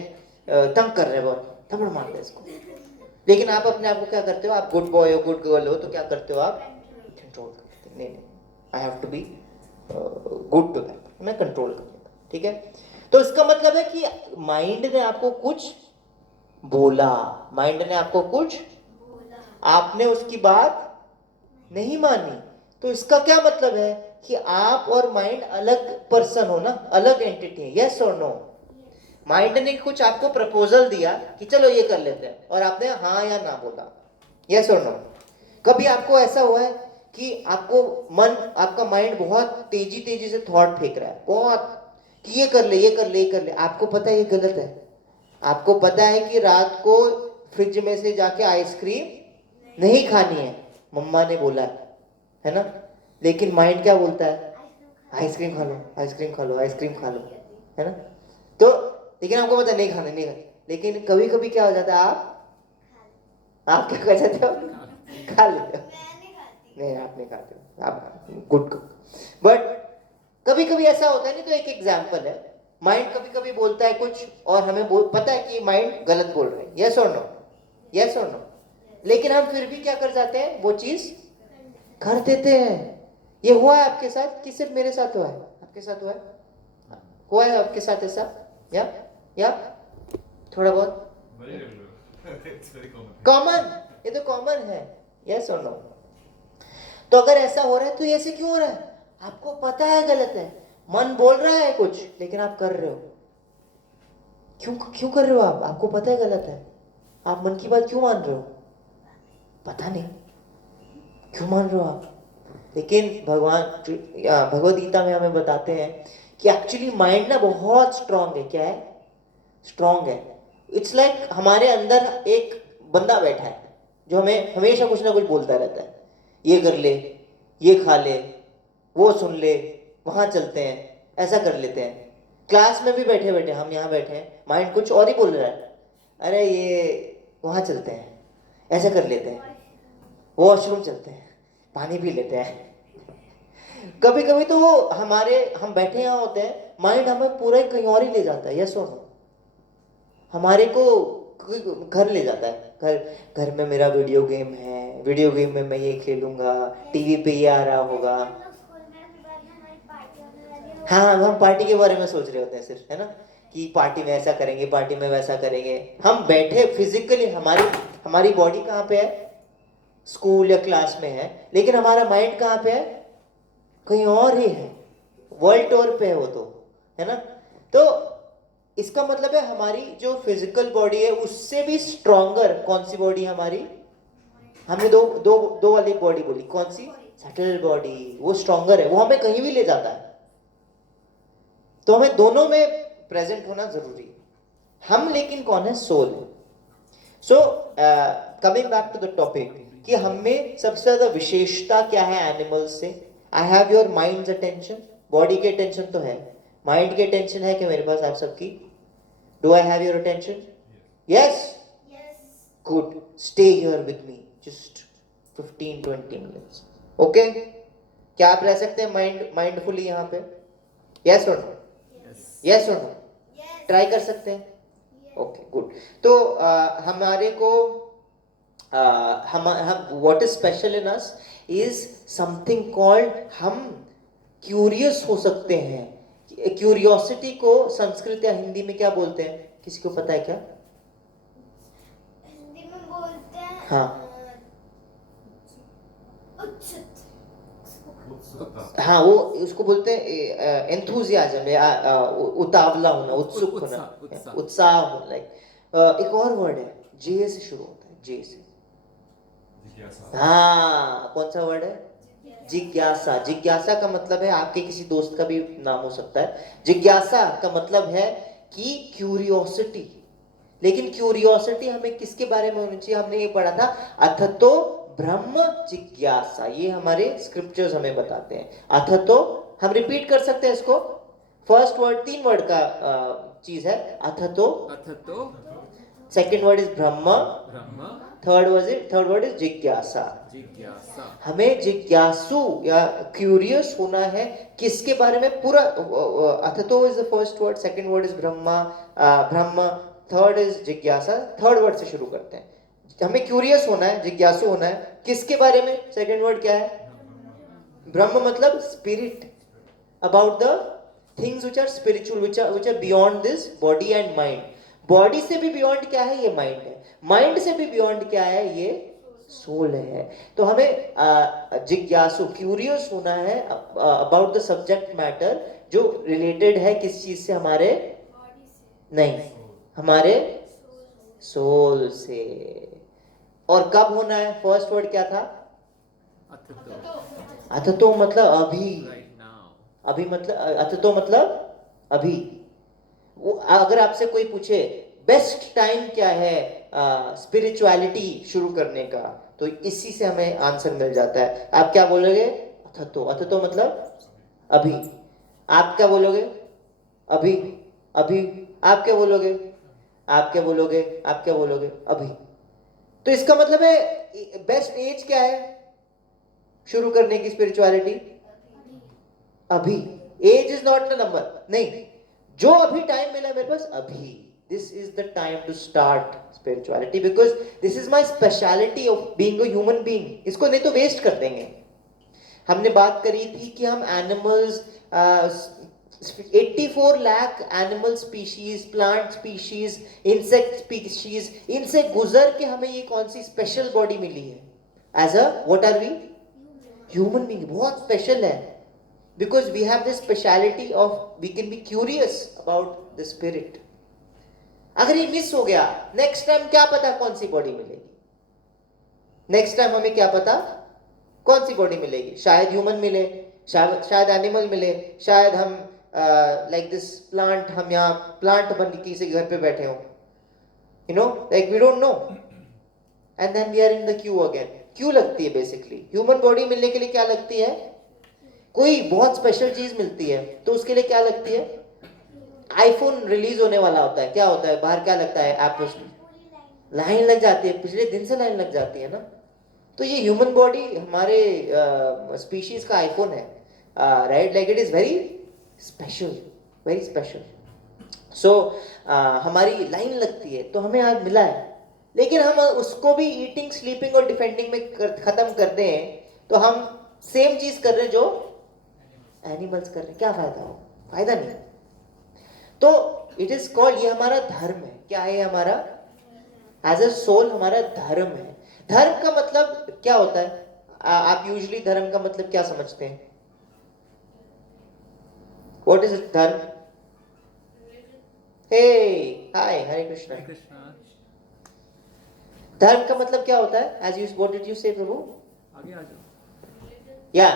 तंग कर रहे हैं बहुत, थप्पड़ मार दे इसको. लेकिन आप अपने आप को क्या करते हो? आप गुड बॉय हो, गुड गर्ल हो, तो क्या करते हो आप? कंट्रोल करते हो. नहीं, I have to be good to that. मैं कंट्रोल कर लेता. ठीक है? तो इसका मतलब है कि माइंड ने आपको कुछ बोला, आपने उसकी बात नहीं मानी. तो इसका क्या मतलब है कि आप और माइंड अलग पर्सन हो ना, अलग एंटिटी है. यस और नो? माइंड ने कुछ आपको प्रपोजल दिया कि चलो ये कर लेते हैं, और आपने हाँ या ना बोला. यस और नो? कभी आपको ऐसा हुआ है कि आपका माइंड बहुत तेजी से थॉट फेंक रहा है, बहुत, कि ये कर ले. आपको पता है ये गलत है. आपको पता है कि रात को फ्रिज में से जाके आइसक्रीम नहीं खानी है, मम्मा ने बोला है ना. लेकिन माइंड क्या बोलता है? आइसक्रीम खा लो, आइसक्रीम खा लो, आइसक्रीम खा लो, है ना? तो लेकिन आपको पता है नहीं खाना, नहीं खाना। लेकिन कभी कभी क्या हो जाता है, आप क्या कर जाते हो, खा लेते हो। मैं नहीं खाती। नहीं, आप नहीं खाते हो, आप गुड कुक। बट कभी कभी ऐसा होता है नहीं, तो एक एग्जांपल है, माइंड कभी कभी बोलता है कुछ और हमें पता है कि माइंड गलत बोल रहा है, यस और नो, यस और नो, लेकिन हम फिर भी क्या कर जाते हैं, वो चीज कर देते हैं। ये हुआ है आपके साथ कि सिर्फ मेरे साथ हुआ है? आपके साथ हुआ है आपके साथ ऐसा, या थोड़ा बहुत Very regular. It's very common. Common, ये तो कॉमन है, यस और नो। तो अगर ऐसा हो रहा है तो ये ऐसे क्यों हो रहा है? आपको पता है गलत है, मन बोल रहा है कुछ, लेकिन आप कर रहे हो। क्यों क्यों कर रहे हो आप? आपको पता है गलत है, आप मन की बात क्यों मान रहे हो? पता नहीं क्यों मान रहे हो आप। लेकिन भगवद गीता में हमें बताते हैं कि एक्चुअली माइंड ना बहुत स्ट्रांग है। क्या है? स्ट्रांग है। इट्स लाइक हमारे अंदर एक बंदा बैठा है जो हमें हमेशा कुछ ना कुछ बोलता रहता है, ये कर ले, ये खा ले, वो सुन ले, वहां चलते हैं, ऐसा कर लेते हैं। क्लास में भी बैठे बैठे हम यहाँ बैठे हैं, माइंड कुछ और ही बोल रहा है, अरे ये वहां चलते हैं, ऐसा कर लेते हैं, वॉशरूम चलते हैं, पानी पी लेते हैं। कभी कभी तो वो हम बैठे यहाँ होते हैं, माइंड हमें पूरा ही कहीं और ही ले जाता है, यस और नो। हमारे को घर ले जाता है, घर में मेरा वीडियो गेम है, वीडियो गेम में मैं ये खेलूंगा, टीवी पे ये आ रहा होगा। स्कूल में भी बाद में हमारी पार्टी होने वाली है। हाँ, हम पार्टी के बारे में सोच रहे होते हैं सिर्फ, है ना, कि पार्टी में ऐसा करेंगे, पार्टी में वैसा करेंगे। हम बैठे फिजिकली, हमारी बॉडी कहाँ पे है? स्कूल या क्लास में है, लेकिन हमारा माइंड कहाँ पे है? कहीं और ही है, वर्ल्ड टूर पे है वो तो, है ना। तो इसका मतलब है हमारी जो फिजिकल बॉडी है उससे भी स्ट्रॉन्गर कौन सी बॉडी हमारी? हमने दो वाली बॉडी बोली, कौन सी? सटल बॉडी, वो स्ट्रॉन्गर है, वो हमें कहीं भी ले जाता है। तो हमें दोनों में प्रेजेंट होना जरूरी है। हम लेकिन कौन है? Soul. So coming back to the topic कि हमें सबसे ज्यादा विशेषता क्या है एनिमल्स से? I have your minds attention. Body के अटेंशन तो है, माइंड के अटेंशन है कि मेरे पास आप सबकी? Do I have your attention? Yes, Yes. Good. Stay here with me just 15-20 minutes, okay? क्या आप रह सकते हैं माइंडफुली यहाँ पे? यस और नो? यस और नो? Yes. ट्राई कर सकते हैं? Okay, good. तो हमारे को हम what is special in us is something called, हम क्यूरियस हो सकते हैं। क्यूरियोसिटी को संस्कृत या हिंदी में क्या बोलते हैं? किसी को पता है क्या? हिंदी में बोलते हैं हाँ। उत्सुक। उत्सुकता। हाँ, वो उसको बोलते हैं एंथुजियाज्म या उतावला होना, उत्सुक होना, उत्साह होना। लाइक एक और वर्ड है, जे से शुरू होता है, जे से। जिज्ञासा। हाँ, कौन सा वर्ड है? जिज्ञासा। जिज्ञासा का मतलब है, आपके किसी दोस्त का भी नाम हो सकता है। जिज्ञासा का मतलब है कि क्यूरियोसिटी। लेकिन क्यूरियोसिटी हमें किसके बारे में होनी चाहिए? हमने ये पढ़ा था, अथतो ब्रह्म जिज्ञासा। ये हमारे स्क्रिप्चर्स हमें बताते हैं। अथतो, हम रिपीट कर सकते हैं इसको। फर्स्ट वर्ड 3 वर्ड का चीज है, अथतो। अथतो second word is Brahma, Brahma third word is जिज्ञासा। जिज्ञासा। हमें जिज्ञासु या क्यूरियस होना है किसके बारे में? पूरा अथतो is the first word, second word is ब्रह्म, थर्ड इज जिज्ञासा। थर्ड वर्ड से शुरू करते हैं। हमें क्यूरियस होना है, जिज्ञासु होना है किसके बारे में? सेकंड वर्ड क्या है? ब्रह्म मतलब spirit, about the things which are spiritual, which are beyond this body and mind. Body से भी बियॉन्ड क्या है? ये माइंड है। माइंड से भी बियॉन्ड क्या है? ये सोल है। तो हमें जिज्ञासु, क्यूरियस होना है अबाउट द सब्जेक्ट मैटर, जो रिलेटेड है किस चीज से? हमारे नहीं, हमारे सोल से। और कब होना है? फर्स्ट वर्ड क्या था? अथतो अथतो मतलब अभी। Right now. अभी मतलब अथतो मतलब अभी। वो अगर आपसे कोई पूछे बेस्ट टाइम क्या है स्पिरिचुअलिटी शुरू करने का, तो इसी से हमें आंसर मिल जाता है। आप क्या बोलोगे? अथतो। अथतो मतलब अभी। आप क्या बोलोगे? अभी, अभी। आप क्या बोलोगे? आप क्या बोलोगे? आप क्या बोलोगे? अभी। तो इसका मतलब है बेस्ट एज क्या है शुरू करने की स्पिरिचुअलिटी? अभी। Age is not the number, नहीं, जो अभी टाइम मिला मेरे पास अभी, this is the time to start spirituality, because this is my speciality of being a human being. इसको नहीं तो वेस्ट कर देंगे। हमने बात करी थी कि हम animals 84 lakh animal species, plant species, insect species, इनसे गुजर के हमें ये कौन सी स्पेशल बॉडी मिली है as a what are we? Human being. बहुत स्पेशल है because we have this speciality of we can be curious about the spirit. अगर ये मिस हो गया, नेक्स्ट टाइम क्या पता कौन सी बॉडी मिलेगी, नेक्स्ट टाइम हमें क्या पता कौन सी बॉडी मिलेगी। शायद ह्यूमन मिले, शायद एनिमल मिले, शायद हम लाइक दिस प्लांट, हम यहाँ प्लांट बन के किसी घर पे बैठे हो, you know, like we don't know, and then we are in the queue again. क्यों लगती है बेसिकली? ह्यूमन बॉडी मिलने के लिए क्या लगती है? कोई बहुत स्पेशल चीज मिलती है, तो उसके लिए क्या लगती है? आईफोन रिलीज होने वाला होता है, क्या होता है बाहर, क्या लगता है? ऐप में लाइन लग जाती है, पिछले दिन से लाइन लग जाती है ना। तो ये ह्यूमन बॉडी हमारे स्पीशीज का आईफोन है, right? Like it is very special, very special. So हमारी लाइन लगती है, तो हमें आज मिला है, लेकिन हम उसको भी ईटिंग, स्लीपिंग और डिफेंडिंग में खत्म कर दें, तो हम सेम चीज कर रहे हैं जो एनिमल्स कर रहे हैं। क्या फायदा हो? फायदा नहीं। तो इट इज कॉल्ड, ये हमारा धर्म है। क्या है हमारा? एज अ सोल हमारा धर्म है। धर्म का मतलब क्या होता है? आप यूजुअली धर्म का मतलब क्या समझते हैं? व्हाट इज धर्म? हे हाय, हरे कृष्णा। Hare Krishna. धर्म का मतलब क्या होता है? As you, what did you say प्रभु? आगे आ जाओ. या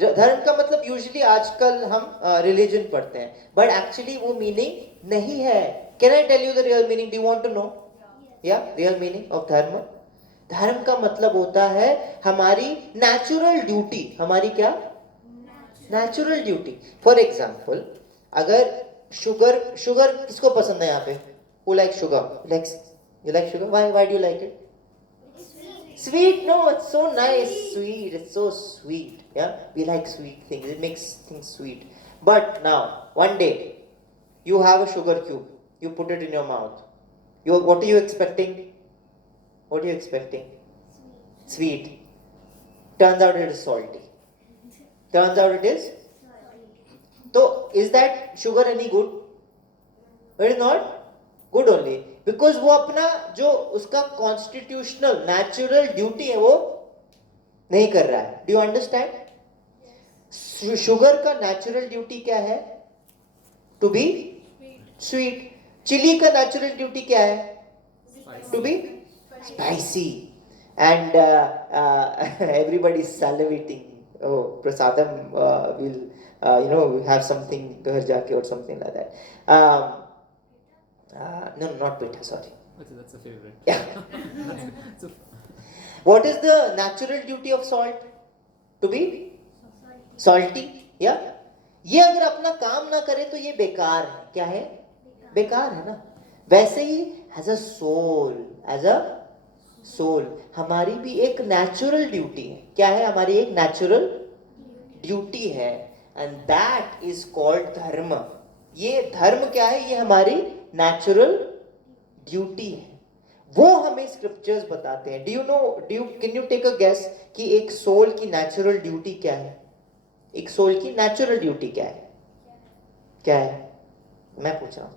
धर्म का मतलब यूजुअली आजकल हम रिलीजन पढ़ते हैं, बट एक्चुअली वो मीनिंग नहीं है। Can I tell you the real meaning? Do you want to know? या रियल मीनिंग ऑफ धर्म? धर्म का मतलब होता है हमारी नेचुरल ड्यूटी। हमारी क्या? Natural duty. फॉर एग्जाम्पल, अगर शुगर, शुगर किसको पसंद है यहाँ पे? Who likes sugar? You like sugar? Why do you like it? Sweet? No, it's so nice. Sweet. It's so sweet. Yeah, we like sweet things. It makes things sweet. But now, one day, you have a sugar cube. You put it in your mouth. What are you expecting? What are you expecting? Sweet. Turns out it is salty. Turns out it is. So, is that sugar any good? It is not good only because वो अपना जो उसका constitutional natural duty है वो नहीं कर रहा है। Do you understand? शुगर का नेचुरल ड्यूटी क्या है? To be sweet. चिली का नेचुरल ड्यूटी क्या है? To be spicy. And everybody is salivating. Oh, prasadam, we'll have something घर जाके or something like that. No, not pita, sorry. Okay, that's a favorite. Yeah. So, What is the natural duty of salt? To be salty. Yeah. ये अगर अपना काम ना करे तो ये बेकार है। क्या है? बेकार है ना। वैसे ही एज अ सोल हमारी भी एक नेचुरल ड्यूटी है। क्या है? हमारी एक नेचुरल ड्यूटी है, एंड दैट इज कॉल्ड धर्म। ये धर्म क्या है? ये हमारी नेचुरल ड्यूटी है। वो हमें स्क्रिप्चर्स बताते हैं। Can you take a guess कि एक सोल की नेचुरल ड्यूटी क्या है? एक सोल की नेचुरल ड्यूटी क्या है? क्या है? मैं पूछ रहा हूं,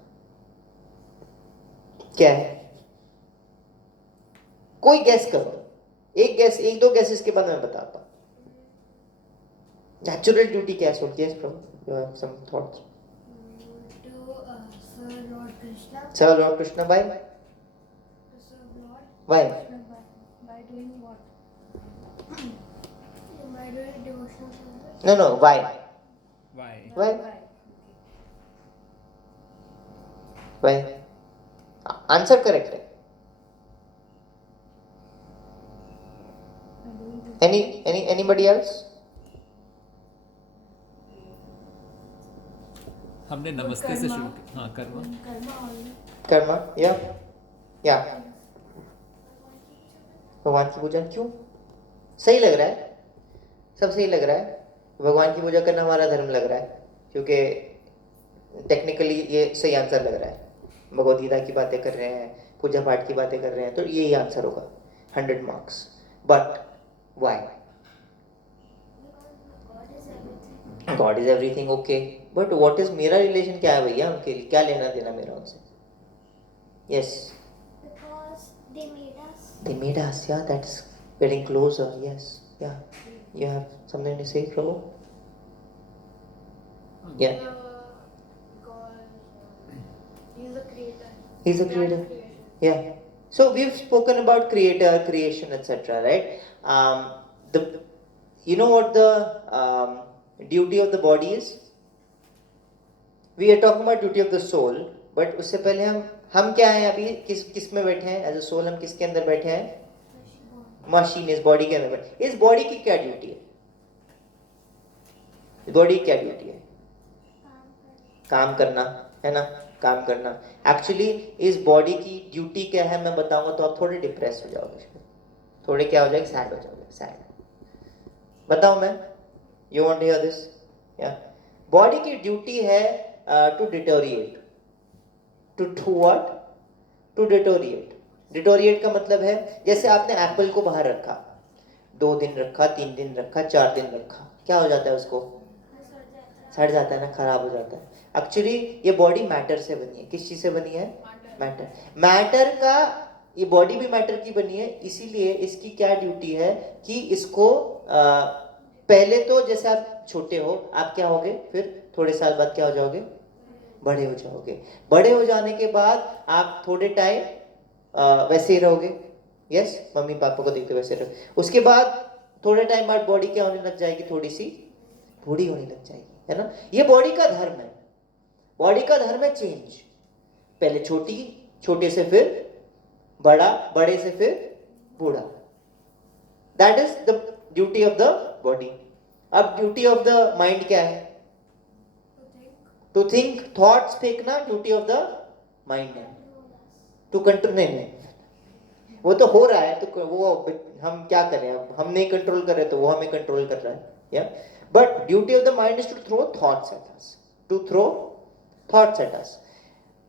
क्या है? कोई गेस करो, एक गेस, एक दो गेसेस के बाद मैं बताता हूं। नेचुरल ड्यूटी क्या है सोल की? You have some thoughts? serve Lord Krishna. Lord Krishna, why? To serve Lord Why? Krishna by doing what? By doing devotional service. No, why? why? Why? Why? Answer correct है। Anybody else? हमने नमस्ते से शुरू किया। हाँ, कर्मा। कर्मा, या भगवान की पूजा क्यों सही लग रहा है, सब सही लग रहा है। भगवान की पूजा करना हमारा धर्म लग रहा है, क्योंकि टेक्निकली ये सही आंसर लग रहा है। भगवद गीता की बातें कर रहे हैं, पूजा पाठ की बातें कर रहे हैं, तो यही आंसर होगा, 100 marks. But why? God is everything, okay, but what is मेरा रिलेशन क्या है भैया उनके लिए, क्या लेना देना मेरा उनसे? Yes, Because they made us. they made us, yeah, that's getting closer, yes, yeah. You have something to say, Prabhu? Yeah, God, He's the creator. he's a creator. Yeah. So we've spoken about creator, creation, etc. Right? The you know what the duty of the body is? We are talking about duty of the soul, but उससे पहले हम क्या हैं अभी, किस में बैठे हैं? एज अ सोल हम किसके अंदर बैठे हैं? मशीन, इस बॉडी के अंदर बैठे। इस बॉडी की क्या ड्यूटी है? इस बॉडी की क्या ड्यूटी है? काम करना, है ना, काम करना। एक्चुअली इस बॉडी की ड्यूटी क्या है मैं बताऊंगा तो आप थोड़े डिप्रेस हो जाओगे, थोड़े क्या हो जाएगा, सैड हो जाओगे, सैड। बताऊं मैं? You want to hear this? या बॉडी की ड्यूटी है to deteriorate, to what? To deteriorate. Deteriorate का मतलब है जैसे आपने एप्पल को बाहर रखा, 2 दिन रखा, 3 दिन रखा, 4 दिन रखा, क्या हो जाता है उसको? सड़ जाता है ना, खराब हो जाता है। एक्चुअली ये बॉडी मैटर से बनी है। किस चीज से बनी है? मैटर। मैटर का, ये बॉडी भी मैटर की बनी है, इसीलिए इसकी क्या ड्यूटी है कि इसको पहले तो जैसे आप छोटे हो, आप क्या होगे, फिर थोड़े साल बाद क्या हो जाओगे? बड़े हो जाओगे। बड़े हो जाने के बाद आप थोड़े टाइम वैसे ही रहोगे, यस, मम्मी पापा को देखते वैसे रहोगे। उसके बाद थोड़े टाइम बाद बॉडी क्या होने लग जाएगी? थोड़ी सी बूढ़ी होने लग जाएगी, है ना। ये बॉडी का धर्म है। बॉडी का धर्म है चेंज। पहले छोटी, छोटे से फिर बड़ा, बड़े से फिर बूढ़ा। That is the duty of the body. अब ड्यूटी ऑफ द माइंड क्या है? To think. थॉट्स फेंकना ड्यूटी ऑफ द माइंड है। टू कंट्रोल नहीं, वो तो हो रहा है, तो वो हम क्या करें, अब हम नहीं कंट्रोल कर रहे तो वो हमें कंट्रोल कर रहा है, या। But duty of the mind is to throw thoughts at us, to throw thoughts at us.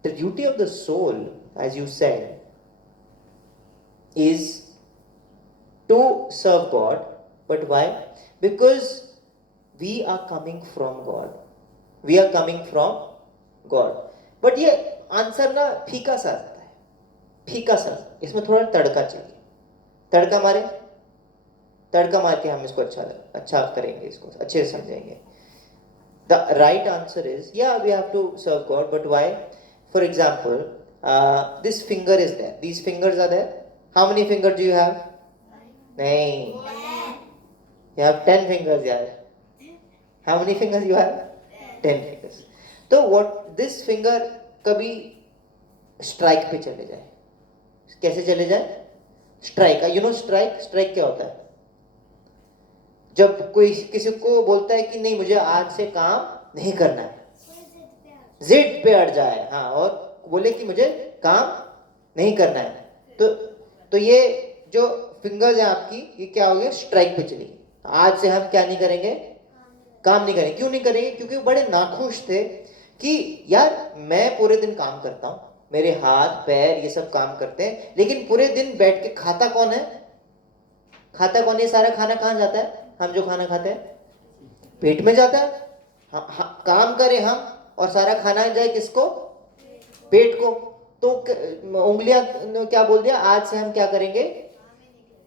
The duty of the soul, as you said, is to serve God. But why? Because we are coming from God. We are coming from God. But ये answer ना फीका सा आता है, फीका सा। इसमें थोड़ा तड़का चाहिए। तड़का मारे, तड़का मार के हम इसको अच्छा करेंगे, इसको अच्छे से समझेंगे। The right answer is, yeah, we have to serve God, but why? For example, this finger is there. These fingers are there. How many fingers do you have? 9. You have 10 fingers, yeah. How many fingers you have? 10 fingers. So what, this finger कभी strike पे चले जाए, कैसे चले जाए? Strike. You know strike? Strike क्या होता है? जब कोई किसी को बोलता है कि नहीं मुझे आज से काम नहीं करना है, जिद पे अड़ जाए, हाँ, और बोले कि मुझे काम नहीं करना है, तो ये जो फिंगर्स है आपकी, ये क्या हो गया? स्ट्राइक पे चली। आज से हम क्या नहीं करेंगे? काम नहीं करेंगे। क्यों नहीं करेंगे? क्योंकि वो बड़े नाखुश थे कि यार मैं पूरे दिन काम करता हूँ, मेरे हाथ पैर ये सब काम करते हैं, लेकिन पूरे दिन बैठ के खाता कौन है? खाता कौन है? सारा खाना कहाँ जाता है? हम जो खाना खाते हैं पेट में जाता है। काम करें हम और सारा खाना जाए किसको? पेट को। तो उंगलियां क्या बोल दिया? आज से हम क्या करेंगे?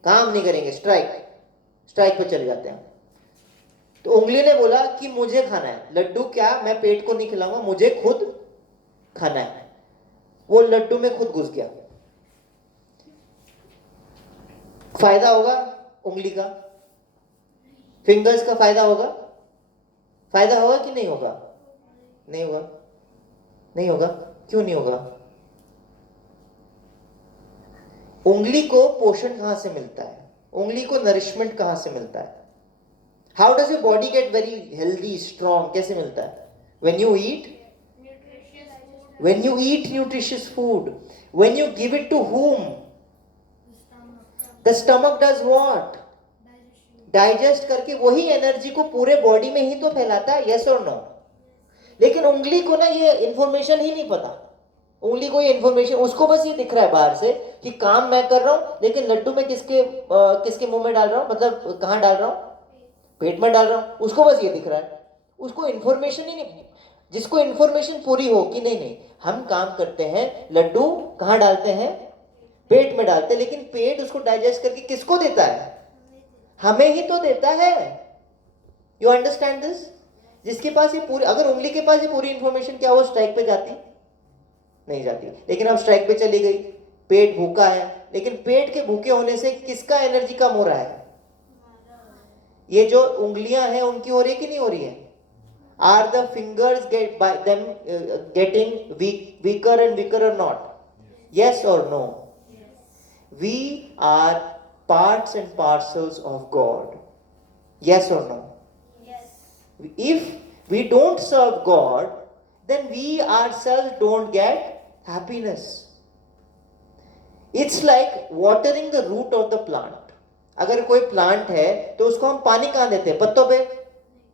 काम नहीं करेंगे। स्ट्राइक पे चले जाते हैं। तो उंगली ने बोला कि मुझे खाना है लड्डू, क्या मैं पेट को नहीं खिलाऊंगा, मुझे खुद खाना है। वो लड्डू में खुद घुस गया। फायदा होगा उंगली का, फिंगर्स का फायदा होगा? फायदा होगा कि नहीं होगा? नहीं होगा। नहीं होगा। क्यों नहीं होगा? उंगली को पोषण कहां से मिलता है? उंगली को नरिशमेंट कहां से मिलता है? How does your body get very healthy strong? कैसे मिलता है? When you eat When you eat nutritious food, when you give it to whom? The stomach does what? Digest करके वही एनर्जी को पूरे बॉडी में ही तो फैलाता है, यस और नो. लेकिन उंगली को ना ये इंफॉर्मेशन ही नहीं पता. उंगली को ये इंफॉर्मेशन, उसको बस ये दिख रहा है बाहर से कि काम मैं कर रहा हूं, लेकिन लड्डू में किसके मुंह में डाल रहा हूं, मतलब कहां डाल रहा हूं, पेट में डाल रहा हूं. उसको बस ये दिख रहा है, उसको इंफॉर्मेशन ही नहीं. जिसको इंफॉर्मेशन पूरी हो कि नहीं नहीं हम काम करते हैं, लड्डू कहां डालते हैं, पेट में डालते हैं, लेकिन पेट उसको डाइजेस्ट करके किसको देता है, हमें ही तो देता है. You understand this? जिसके पास ये पूरी, अगर उंगली के पास ये पूरी इंफॉर्मेशन, क्या वो स्ट्राइक पे जाती? नहीं जाती. लेकिन अब स्ट्राइक पे चली गई, पेट भूखा है, लेकिन पेट के भूखे होने से किसका एनर्जी कम हो रहा है? ये जो उंगलियां हैं उनकी हो रही है कि नहीं हो रही है? Are the fingers getting weaker and weaker और नॉट? यस और no? We are parts and parcels of God. Yes or no? Yes. If we don't serve God, then we ourselves don't get happiness. It's like watering the root of the plant. अगर कोई plant है तो उसको हम पानी कहाँ देते हैं? पत्तों पे.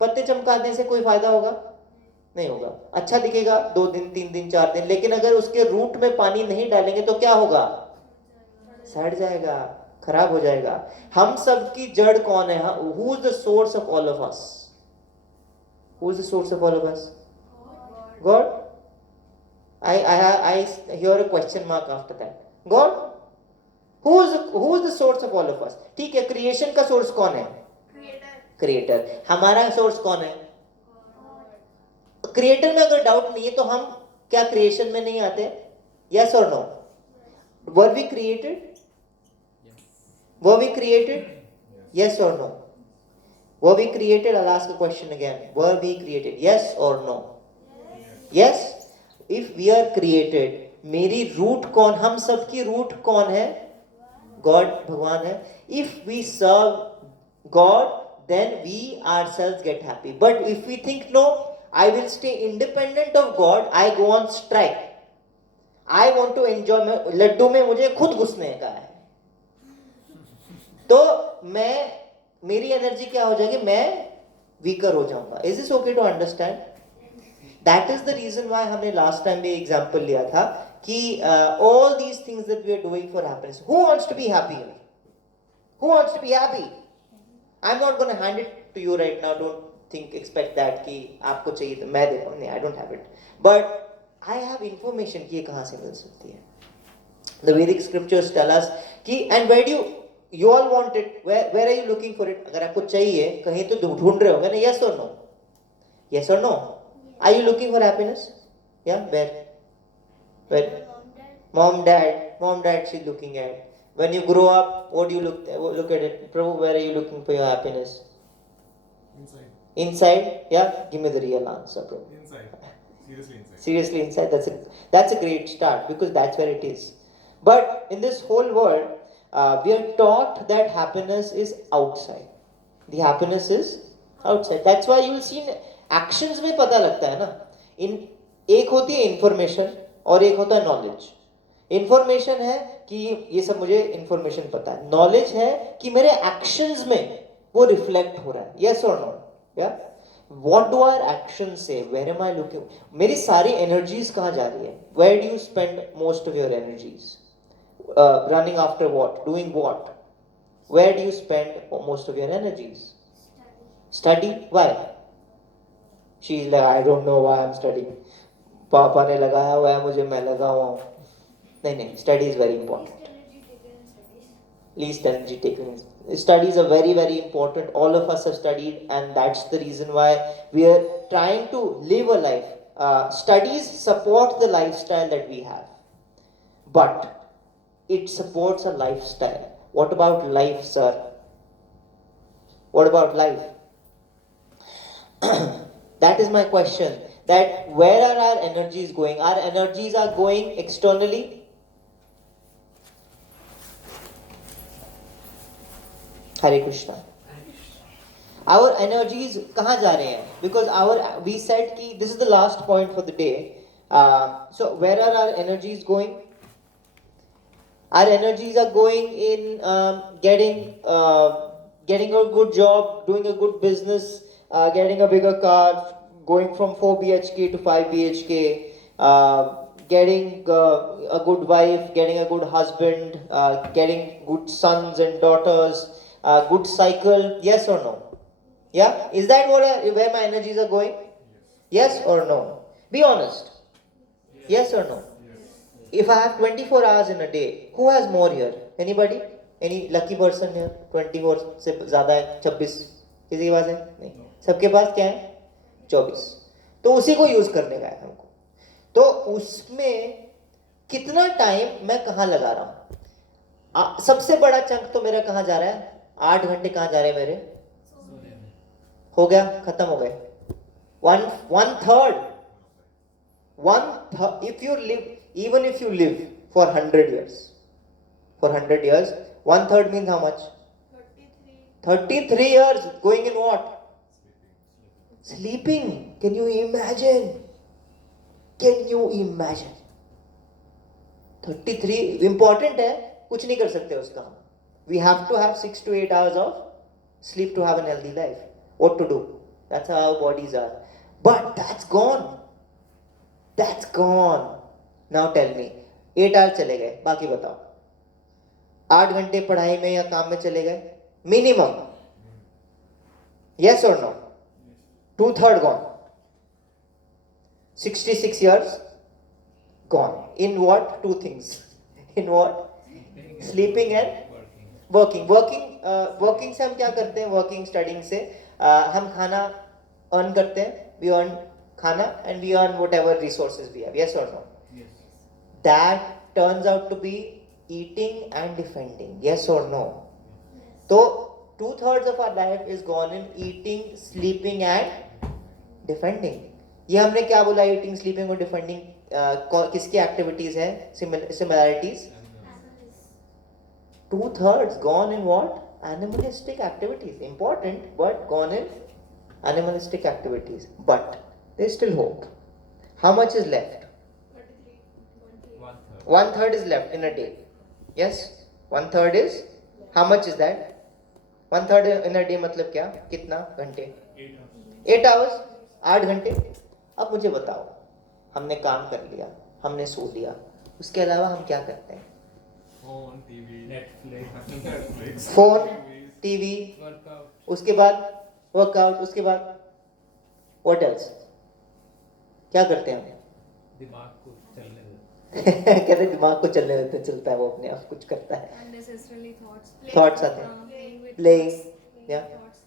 पत्ते चमकाने से कोई फायदा होगा? नहीं होगा. अच्छा दिखेगा 2 दिन 3 दिन 4 दिन, लेकिन अगर उसके रूट में पानी नहीं डालेंगे तो क्या होगा? सड़ जाएगा, खराब हो जाएगा. हम सब की जड़ कौन है? Who is the source of all of us? Who is the source of all of us? God. I hear a question mark after that. God. Who is the source of all of us? ठीक है, creation का source कौन है? Creator. हमारा source कौन है? Creator में अगर डाउट नहीं है तो हम क्या क्रिएशन में नहीं आते? यस और no? Were we created? Were we created? Yes or no? Were we created? I'll ask a question again. Were we created? Yes or no? Yes. If we are created, मेरी root कौन, हम सब की root कौन है? God, भगवान है. If we serve God, then we ourselves get happy. But if we think no, I will stay independent of God, I go on strike. I want to enjoy. Laddu में मुझे खुद घुसने का है, तो मैं, मेरी एनर्जी क्या हो जाएगी? मैं वीकर हो जाऊंगा. Is this okay to understand? That is the reason why हमने लास्ट टाइम भी एग्जांपल लिया था कि all these things that we are doing for happiness. Who wants to be happy? Who wants to be happy? I am not gonna hand it to you right now. Don't think expect that कि आपको चाहिए तो मैं देखो. नहीं, I don't have it, but I have information कि ये कहां से मिल सकती है. द वैदिक स्क्रिप्चर्स टेल अस कि, and where do you all want it, where are you looking for it? अगर आपको चाहिए कहीं तो ढूंढ रहे होंगे ना. yes or no? Yes or no? Are you looking for happiness? Yeah, where? Mom dad she's looking at. When you grow up, what do you look at it? Prabhu, where are you looking for your happiness? Inside? Yeah, give me the real answer, Prabhu. Inside. Seriously inside. That's a great start, because that's where it is. But in this whole world, we are taught that happiness is outside. The happiness is outside. That's why you will see actions में पता लगता है ना. एक होती है information और एक होता है नॉलेज. इंफॉर्मेशन है कि ये सब मुझे इंफॉर्मेशन पता है. नॉलेज है कि मेरे एक्शंस में वो रिफ्लेक्ट हो रहा है. यस और नो? या व्हाट डू आवर एक्शन से? Where am I looking? मेरी सारी एनर्जीज कहाँ जा रही है? Where do you spend most of your energies? Running after what? Doing what? Where do you spend most of your energies? Study. Why? She's like, I don't know why I'm studying. पापा ने लगाया हुआ है मुझे, मैं लगा हुआ हूँ. नहीं, study is very important. Least energy taken. Studies are very, very important. All of us have studied, and that's the reason why we are trying to live a life. Studies support the lifestyle that we have, but it supports a lifestyle. What about life, sir? What about life? That is my question. That where are our energies going? Our energies are going externally. Hare Krishna. Our energies कहाँ जा रहे हैं? Because we said कि this is the last point for the day. So where are our energies going? Our energies are going in getting a good job, doing a good business, getting a bigger car, going from 4 BHK to 5 BHK, getting a good wife, getting a good husband, getting good sons and daughters, good cycle. Yes or no? Yeah, is that where my energies are going? Yes or no? Be honest. Yes or no? If I have 24 hours in a day, who has more here? Anybody? Any lucky person here? 24 से ज़्यादा है? 26? किसी के पास है? नहीं. सबके पास क्या है? 24. तो उसी को यूज करने का है हमको. तो उसमें कितना टाइम मैं कहाँ लगा रहा हूँ? सबसे बड़ा चंक तो मेरा कहाँ जा रहा है? 8 घंटे कहाँ जा रहे हैं मेरे? हो गया, खत्म हो गए. One third. If you live, even if you live for 100 years, 1/3 means how much? 33. 33 years going in what? Sleeping. Can you imagine? 33 important है, कुछ नहीं कर सकते उसका. We have to have 6 to 8 hours of sleep to have a healthy life. What to do? That's how our bodies are. But that's gone. Now tell me, 8 hours चले गए, बाकी बताओ. 8 घंटे पढ़ाई में या काम में चले गए minimum. Yes or no? 2/3 gone. 66 years gone. In what? 2 things. In what? Sleeping and working. Working से हम क्या करते हैं? Working, studying से हम खाना earn करते हैं. We earn खाना and we earn whatever resources we have. Yes or no? Yes. That turns out to be eating and defending. Yes or no? So 2/3 of our life is gone in eating, sleeping and defending. ये हमने क्या बोला? eating, sleeping और defending किसकी activities है? Similarities. 2/3 gone in what? Animalistic activities. Important, but gone in animalistic activities. But there's still hope. How much is left? 33. 1/3. 1/3 is left in a day. Yes? 1/3 is, how much is that? 1/3 in a day मतलब क्या? कितना घंटे? 8 hours. 8 घंटे. अब मुझे बताओ, हमने काम कर लिया, हमने सो लिया, उसके अलावा हम क्या करते हैं? Phone, TV, Netflix. Netflix. Phone, TV, Workout. उसके बाद वर्कआउट, उसके बाद व्हाट एल्स? क्या करते हैं हम? दिमाग को चलने दो. कहते दिमाग को चलने देते, चलता है वो अपने आप, कुछ करता है. Unnecessarily thoughts. Thoughts आते हैं. Playing with Playing. thoughts. Yeah. Thoughts.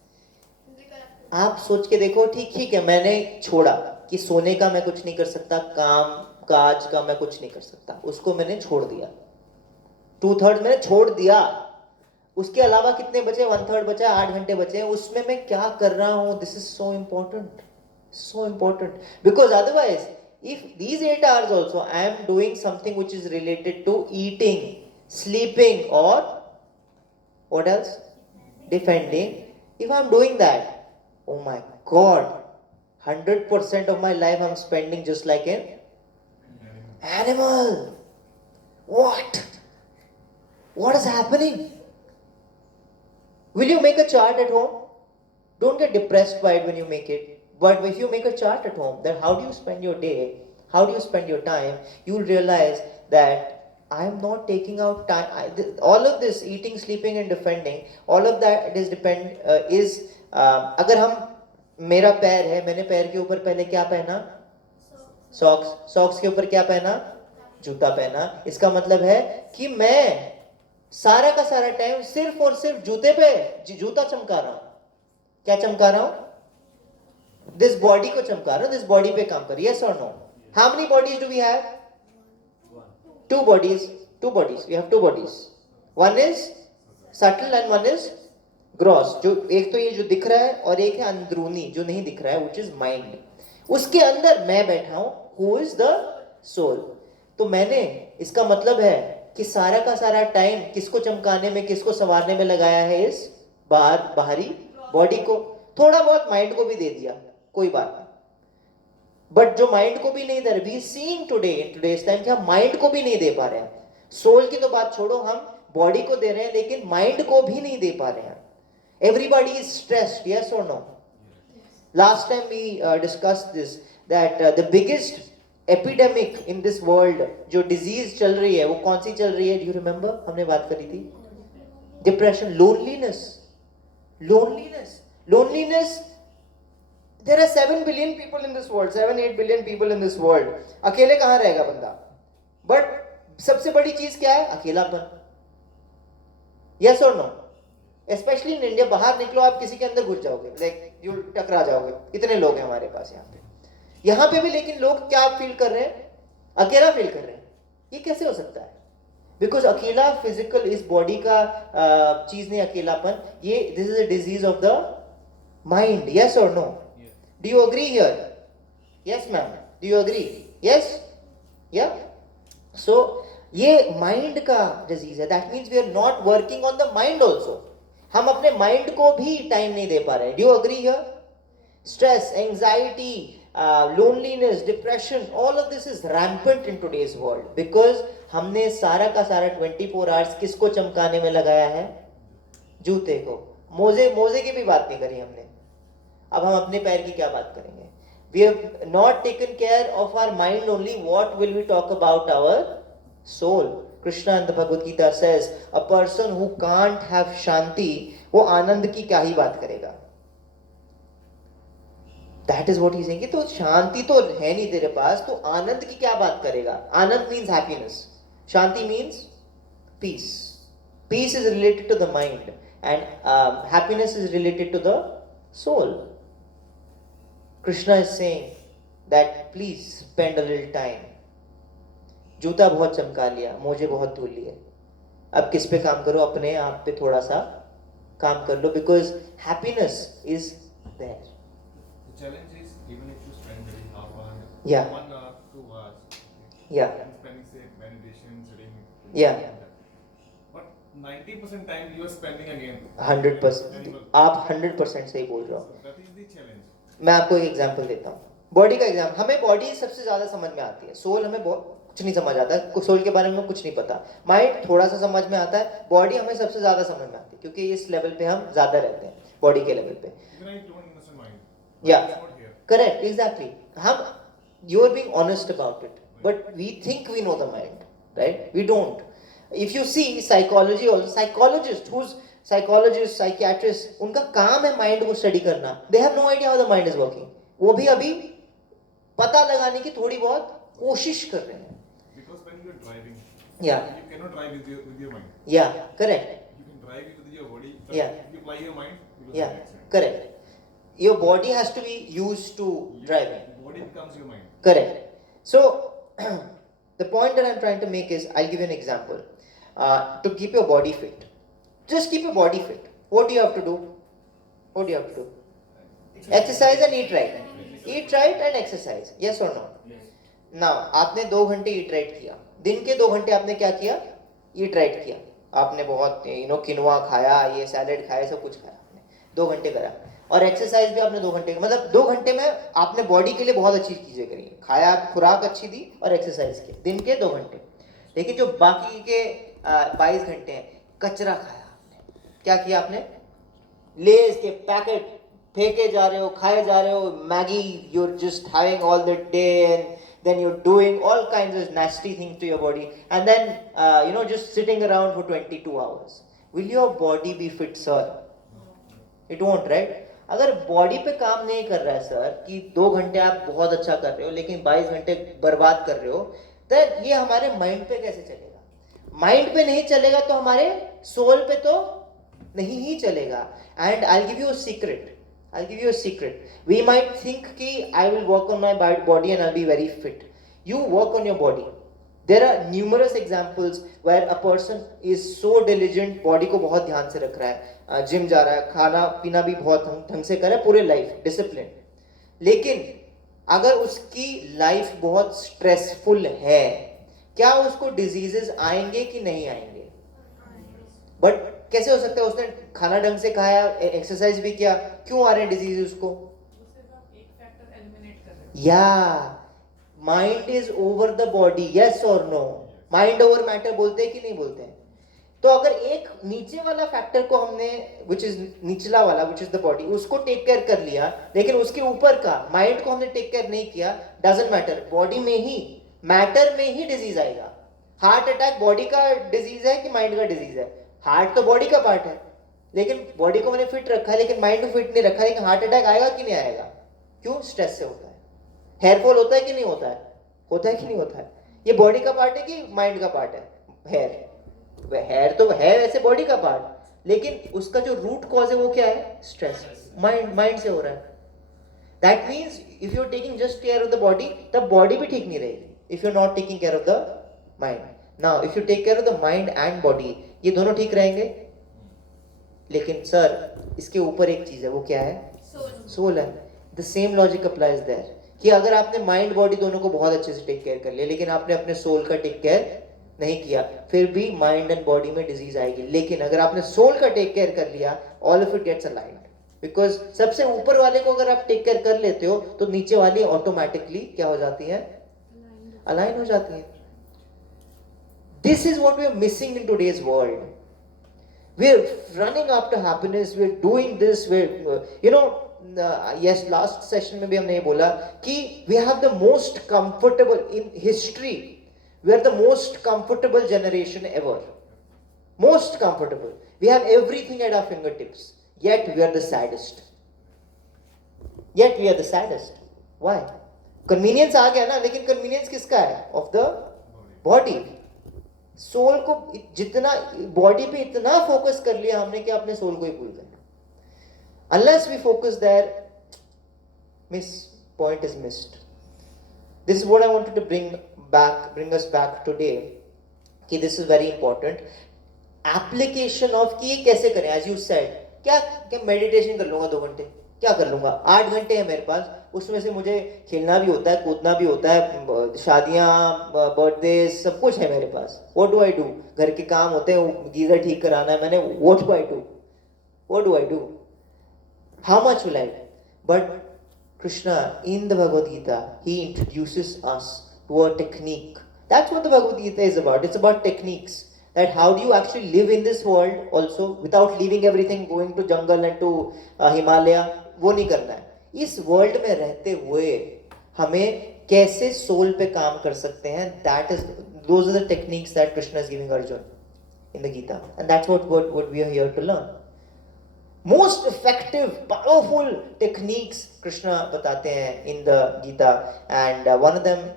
Physical activity. आप सोच के देखो, ठीक है, मैंने छोड़ा कि सोने का मैं कुछ नहीं कर सकता, काम काज का मैं कुछ नहीं कर सकता, उसको मैंने छोड़ दिया. 2/3 मैंने छोड़ दिया. उसके अलावा कितने बचे? 1/3 बचा, 8 घंटे बचे. उसमें मैं क्या कर रहा हूं? This is so important, because otherwise if these 8 hours also I am doing something which is related to eating, sleeping or what else? Defending. If I'm doing that, oh my god, 100% of my life I'm spending just like an animal. What is happening? Will you make a chart at home? Don't get depressed by it when you make it. But if you make a chart at home, then how do you spend your day? How do you spend your time? You will realize that I am not taking out time. All of this eating, sleeping, and defending, all of that is अगर हम, मेरा पैर है, मैंने पैर के ऊपर पहले क्या पहना? सॉक्स के ऊपर क्या पहना? जूता पहना. इसका मतलब है कि मैं सारा का सारा टाइम सिर्फ और सिर्फ जूते पे जूता चमका रहा हूं. क्या चमका रहा हूं? दिस बॉडी को चमका रहा हूं, दिस बॉडी पे काम कर. यस और no? How many bodies do we have? 2 bodies. We have 2 bodies. One is subtle and one is gross. जो एक तो ये जो दिख रहा है और एक है अंदरूनी जो नहीं दिख रहा है, which is mind. उसके अंदर मैं बैठा हूं, who is the soul. तो मैंने, इसका मतलब है कि सारा का सारा टाइम किसको चमकाने में, किसको संवारने में लगाया है? इस बाहरी बॉडी को. थोड़ा बहुत माइंड को भी दे दिया, कोई बात नहीं. बट जो माइंड को भी नहीं दे रहे, we seeing today in today's time कि हम माइंड को भी नहीं दे पा रहे हैं. सोल की तो बात छोड़ो, हम बॉडी को दे रहे हैं लेकिन माइंड को भी नहीं दे पा रहे हैं. एवरीबॉडी इज स्ट्रेस्ड, यस और no? Last time we discussed this that the biggest epidemic in this world, जो डिजीज चल रही है वो कौन सी चल रही है? Do you remember? हमने बात करी थी. Depression, loneliness. Loneliness. There are 7 billion people in this world, 7-8 billion people in this world. अकेले कहाँ रहेगा बंदा? But सबसे बड़ी चीज क्या है? अकेलापन. Yes or no? Especially in India, बाहर निकलो आप किसी के अंदर घुस जाओगे, like you टकरा जाओगे. इतने लोग हैं हमारे पास यहाँ पे. यहाँ पे भी लेकिन लोग क्या फील कर रहे हैं? अकेला फील कर रहे हैं. ये कैसे हो सकता है? बिकॉज अकेला फिजिकल, इस बॉडी का चीज नहीं अकेलापन. ये this is a disease of the mind. Yes और no? Do you agree here? Yes, ma'am. Do you agree? Yes? Yeah? So, ये माइंड का डिजीज है. That means we are not working on the mind also. हम अपने mind को भी time नहीं दे पा रहे हैं. Do you agree here? Stress, anxiety, loneliness, depression, all of this is rampant in today's world because हमने सारा का सारा 24 आवर्स किसको चमकाने में लगाया है? जूते को. मोजे की भी बात नहीं करी हमने. अब हम अपने पैर की क्या बात करेंगे? We have not taken care of our mind only. What will we talk about our soul? Krishna in the Bhagavad Gita says, a person who can't have shanti, वो आनंद की क्या ही बात करेगा? That is what he's saying. तो शांति तो है नहीं तेरे पास, तो आनंद की क्या बात करेगा? आनंद means happiness. Shanti means peace. Peace is related to the mind, and happiness is related to the soul. Krishna is saying that please spend a little time. जूता बहुत चमका लिया, मोजे बहुत धुल लिए. अब किस पे काम करो? अपने आप पे थोड़ा सा काम कर लो, because happiness is there. The challenge is even if you spend maybe half an hour, Yeah. 1 hour, 2 hours, Yeah. and spending say meditation, sitting. Yeah. But 90% time you are spending again. 100%. आप 100% सही बोल रहे हो. So that is the challenge. मैं आपको एक example देता हूँ. बॉडी का एग्जाम्पल. हमें बॉडी सबसे ज्यादा समझ में आती है. सोल हमें कुछ नहीं समझ आता है. सोल के बारे में कुछ नहीं पता. माइंड थोड़ा सा समझ में आता है. बॉडी हमें सबसे ज्यादा समझ में आती है क्योंकि इस लेवल पे हम ज्यादा रहते हैं, बॉडी के लेवल पे. Even I don't understand mind. Yeah. It's not here. Correct, exactly. Hmm, you are being honest about it, but we think we know the mind, right? We don't. If you see psychology, also psychologist whose psychologist, psychiatrist, उनका काम है mind को study करना. They have no idea how the mind is working. वो भी अभी पता लगाने की थोड़ी बहुत कोशिश कर रहे हैं. Because when you are driving, Yeah. you cannot drive with your mind. या correct. You can drive with your body. But Yeah. If you apply your mind, you will या have an accident. Correct. Your body has to be used to driving. Body becomes your mind. Correct. So, the point that I'm trying to make is, I'll give you an example. To keep your body fit, just keep your body fit. What do you have to do? What do you have to do? Exercise and eat right. Eat right and exercise. Yes or no? Now, आपने 2 घंटे eat right किया. दिन के 2 घंटे आपने क्या किया? Eat right किया. आपने बहुत किनवा खाया, ये सैलेड खाया, सब कुछ खाया आपने. 2 घंटे करा. और एक्सरसाइज भी आपने 2 घंटे, मतलब 2 घंटे में आपने बॉडी के लिए बहुत अच्छी चीजें करी. खाया, खुराक अच्छी दी और एक्सरसाइज की. दिन के 2 घंटे. लेकिन जो बाकी के 22 घंटे हैं, कचरा खाया आपने. क्या किया आपने? लेज के पैकेट फेंके जा रहे हो, खाए जा रहे हो. Maggi you are just having all the day, and then you're doing all kinds of nasty things to your body, and then just sitting around for 22 hours. Will your body be fit, sir? It won't, right? अगर body पे काम नहीं कर रहा है sir, कि 2 घंटे आप बहुत अच्छा कर रहे हो लेकिन 22 घंटे बर्बाद कर रहे हो, तो ये हमारे माइंड पे कैसे चलेगा? माइंड पे नहीं चलेगा तो हमारे सोल पे तो नहीं ही चलेगा. And I give you a secret. We might think कि I will work on my body and I'll be very fit. You work on your body. There are numerous examples where a person is so diligent, body को बहुत ध्यान से रख रहा है, gym जा रहा है, खाना पीना भी बहुत ढंग से कर रहा है, पूरे लाइफ डिसिप्लिन. लेकिन अगर उसकी लाइफ बहुत स्ट्रेसफुल है, क्या उसको डिजीजेस आएंगे कि नहीं आएंगे? बट कैसे हो सकता है? उसने खाना ढंग से खाया, एक्सरसाइज भी किया, क्यों आ रहे हैं डिजीज उसको? उससे आप एक फैक्टर एलिमिनेट कर रहे Yeah, mind is over the body, yes or no? Mind over matter बोलते हैं कि नहीं बोलते हैं? तो अगर एक नीचे वाला फैक्टर को हमने which is निचला वाला which is the body उसको टेक केयर कर लिया, लेकिन उसके ऊपर का माइंड को हमने टेक केयर नहीं किया, डजंट मैटर, बॉडी में ही मैटर में ही डिजीज आएगा. हार्ट अटैक बॉडी का डिजीज है कि माइंड का डिजीज है? हार्ट तो बॉडी का पार्ट है, लेकिन बॉडी को मैंने फिट रखा है, लेकिन माइंड को फिट नहीं रखा है. लेकिन हार्ट अटैक आएगा कि नहीं आएगा? क्यों? स्ट्रेस से होता है. हेयर फॉल होता है कि नहीं होता है? होता है कि नहीं होता है? ये बॉडी का पार्ट है कि माइंड का पार्ट है? हेयर तो है वैसे बॉडी का पार्ट, लेकिन उसका जो रूट कॉज है वो क्या है? स्ट्रेस. माइंड से हो रहा है. That means if you are taking just care of the body, तब बॉडी भी ठीक नहीं रहेगी. If you are not taking care of the mind. Now if you take care of the mind and body, ये दोनों ठीक रहेंगे. लेकिन सर इसके ऊपर एक चीज है, वो क्या है? सोल है. The same logic applies there कि अगर आपने माइंड बॉडी दोनों को बहुत अच्छे से टेक केयर कर लिया, लेकिन आपने अपने सोल का टेक केयर नहीं किया, फिर भी माइंड एंड बॉडी में डिजीज आएगी. लेकिन अगर आपने सोल का टेक केयर कर लिया, all of it gets aligned. Because सबसे ऊपर वाले को अगर आप टेक केयर कर लेते हो, तो नीचे वाली ऑटोमेटिकली क्या हो जाती है? अलाइन हो जाती है. This is what we are missing in today's world. We are running after happiness. We are doing this. Yes, last session में भी हमने ये बोला कि we have the most comfortable in history. We are the most comfortable generation ever. Most comfortable. We have everything at our fingertips. Yet we are the saddest. Yet we are the saddest. Why? Convenience आ गया ना, लेकिन convenience किसका है? Of the body. Soul को जितना body पे इतना focus कर लिया हमने कि अपने सोल को ही भूल गए. Unless we focus there, miss point is missed. This is what I wanted to bring us back today, कि this is very important. Application of कि ये कैसे करें. एज यू सेड, क्या मेडिटेशन कर लूंगा 2 घंटे, क्या कर लूंगा? 8 घंटे है मेरे पास, उसमें से मुझे खेलना भी होता है, कूदना भी होता है, शादियां, बर्थडे, सब कुछ है मेरे पास. What do I do? घर के काम होते हैं, गीजर ठीक कराना है मैंने. What do I do? How much will I? But Krishna in the Bhagavad Gita, he introduces us to a technique. That's what the Bhagavad Gita is about. It's about techniques. That how do you actually live in this world also without leaving everything, going to jungle and to Himalaya. वो नहीं करना है. इस world में रहते हुए हमें कैसे सोल पे काम कर सकते हैं, those are the techniques that Krishna is giving Arjun in the Gita, and that's what we are here to learn. Most effective, powerful techniques Krishna बताते हैं in the Gita, and one of them,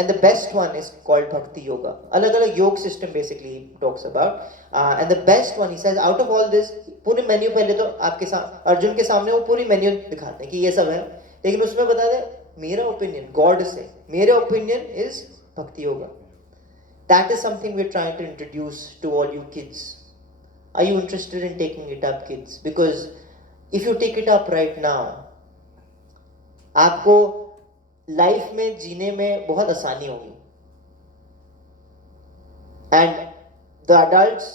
and the best one is called Bhakti Yoga. अलग-अलग योग system basically he talks about, and the best one he says out of all this, पूरी menu पहले तो आपके अर्जुन के सामने वो पूरी मेन्यू दिखाते हैं कि ये सब है, लेकिन उसमें बता दे मेरा ओपिनियन, गॉड से मेरा ओपिनियन इज भक्ति yoga. That is something we are trying to introduce to all you kids. Are you interested in taking it up, kids? Because if you take it up right now, आपको life में जीने में बहुत आसानी होगी. And the adults,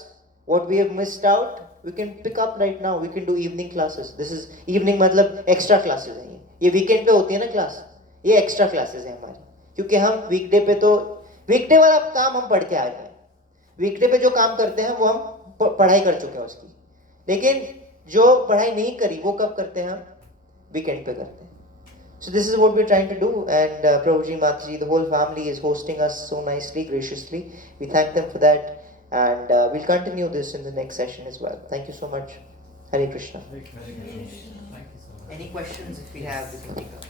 what we have missed out, we can pick up right now. We can do evening classes. This is evening, मतलब extra classes हैं. ये वीकेंड पे होती है ना क्लास, ये एक्स्ट्रा क्लासेस हैं हमारी, क्योंकि हम वीकडे पे तो वीकडे वाला काम हम पढ़ के आ गए हैं. वीकडे पे जो काम करते हैं वो हम पढ़ाई कर चुके हैं उसकी, लेकिन जो पढ़ाई नहीं करी वो कब करते हैं? हम वीकेंड पे करते हैं. So this is what we're trying to do, and Prabhuji, Mataji, the whole family is hosting us so nicely, graciously. We thank them for that, and we'll continue this in the next session as well. Thank you so much. Hare Krishna. Thank you so much. Any questions if we have, we can take up.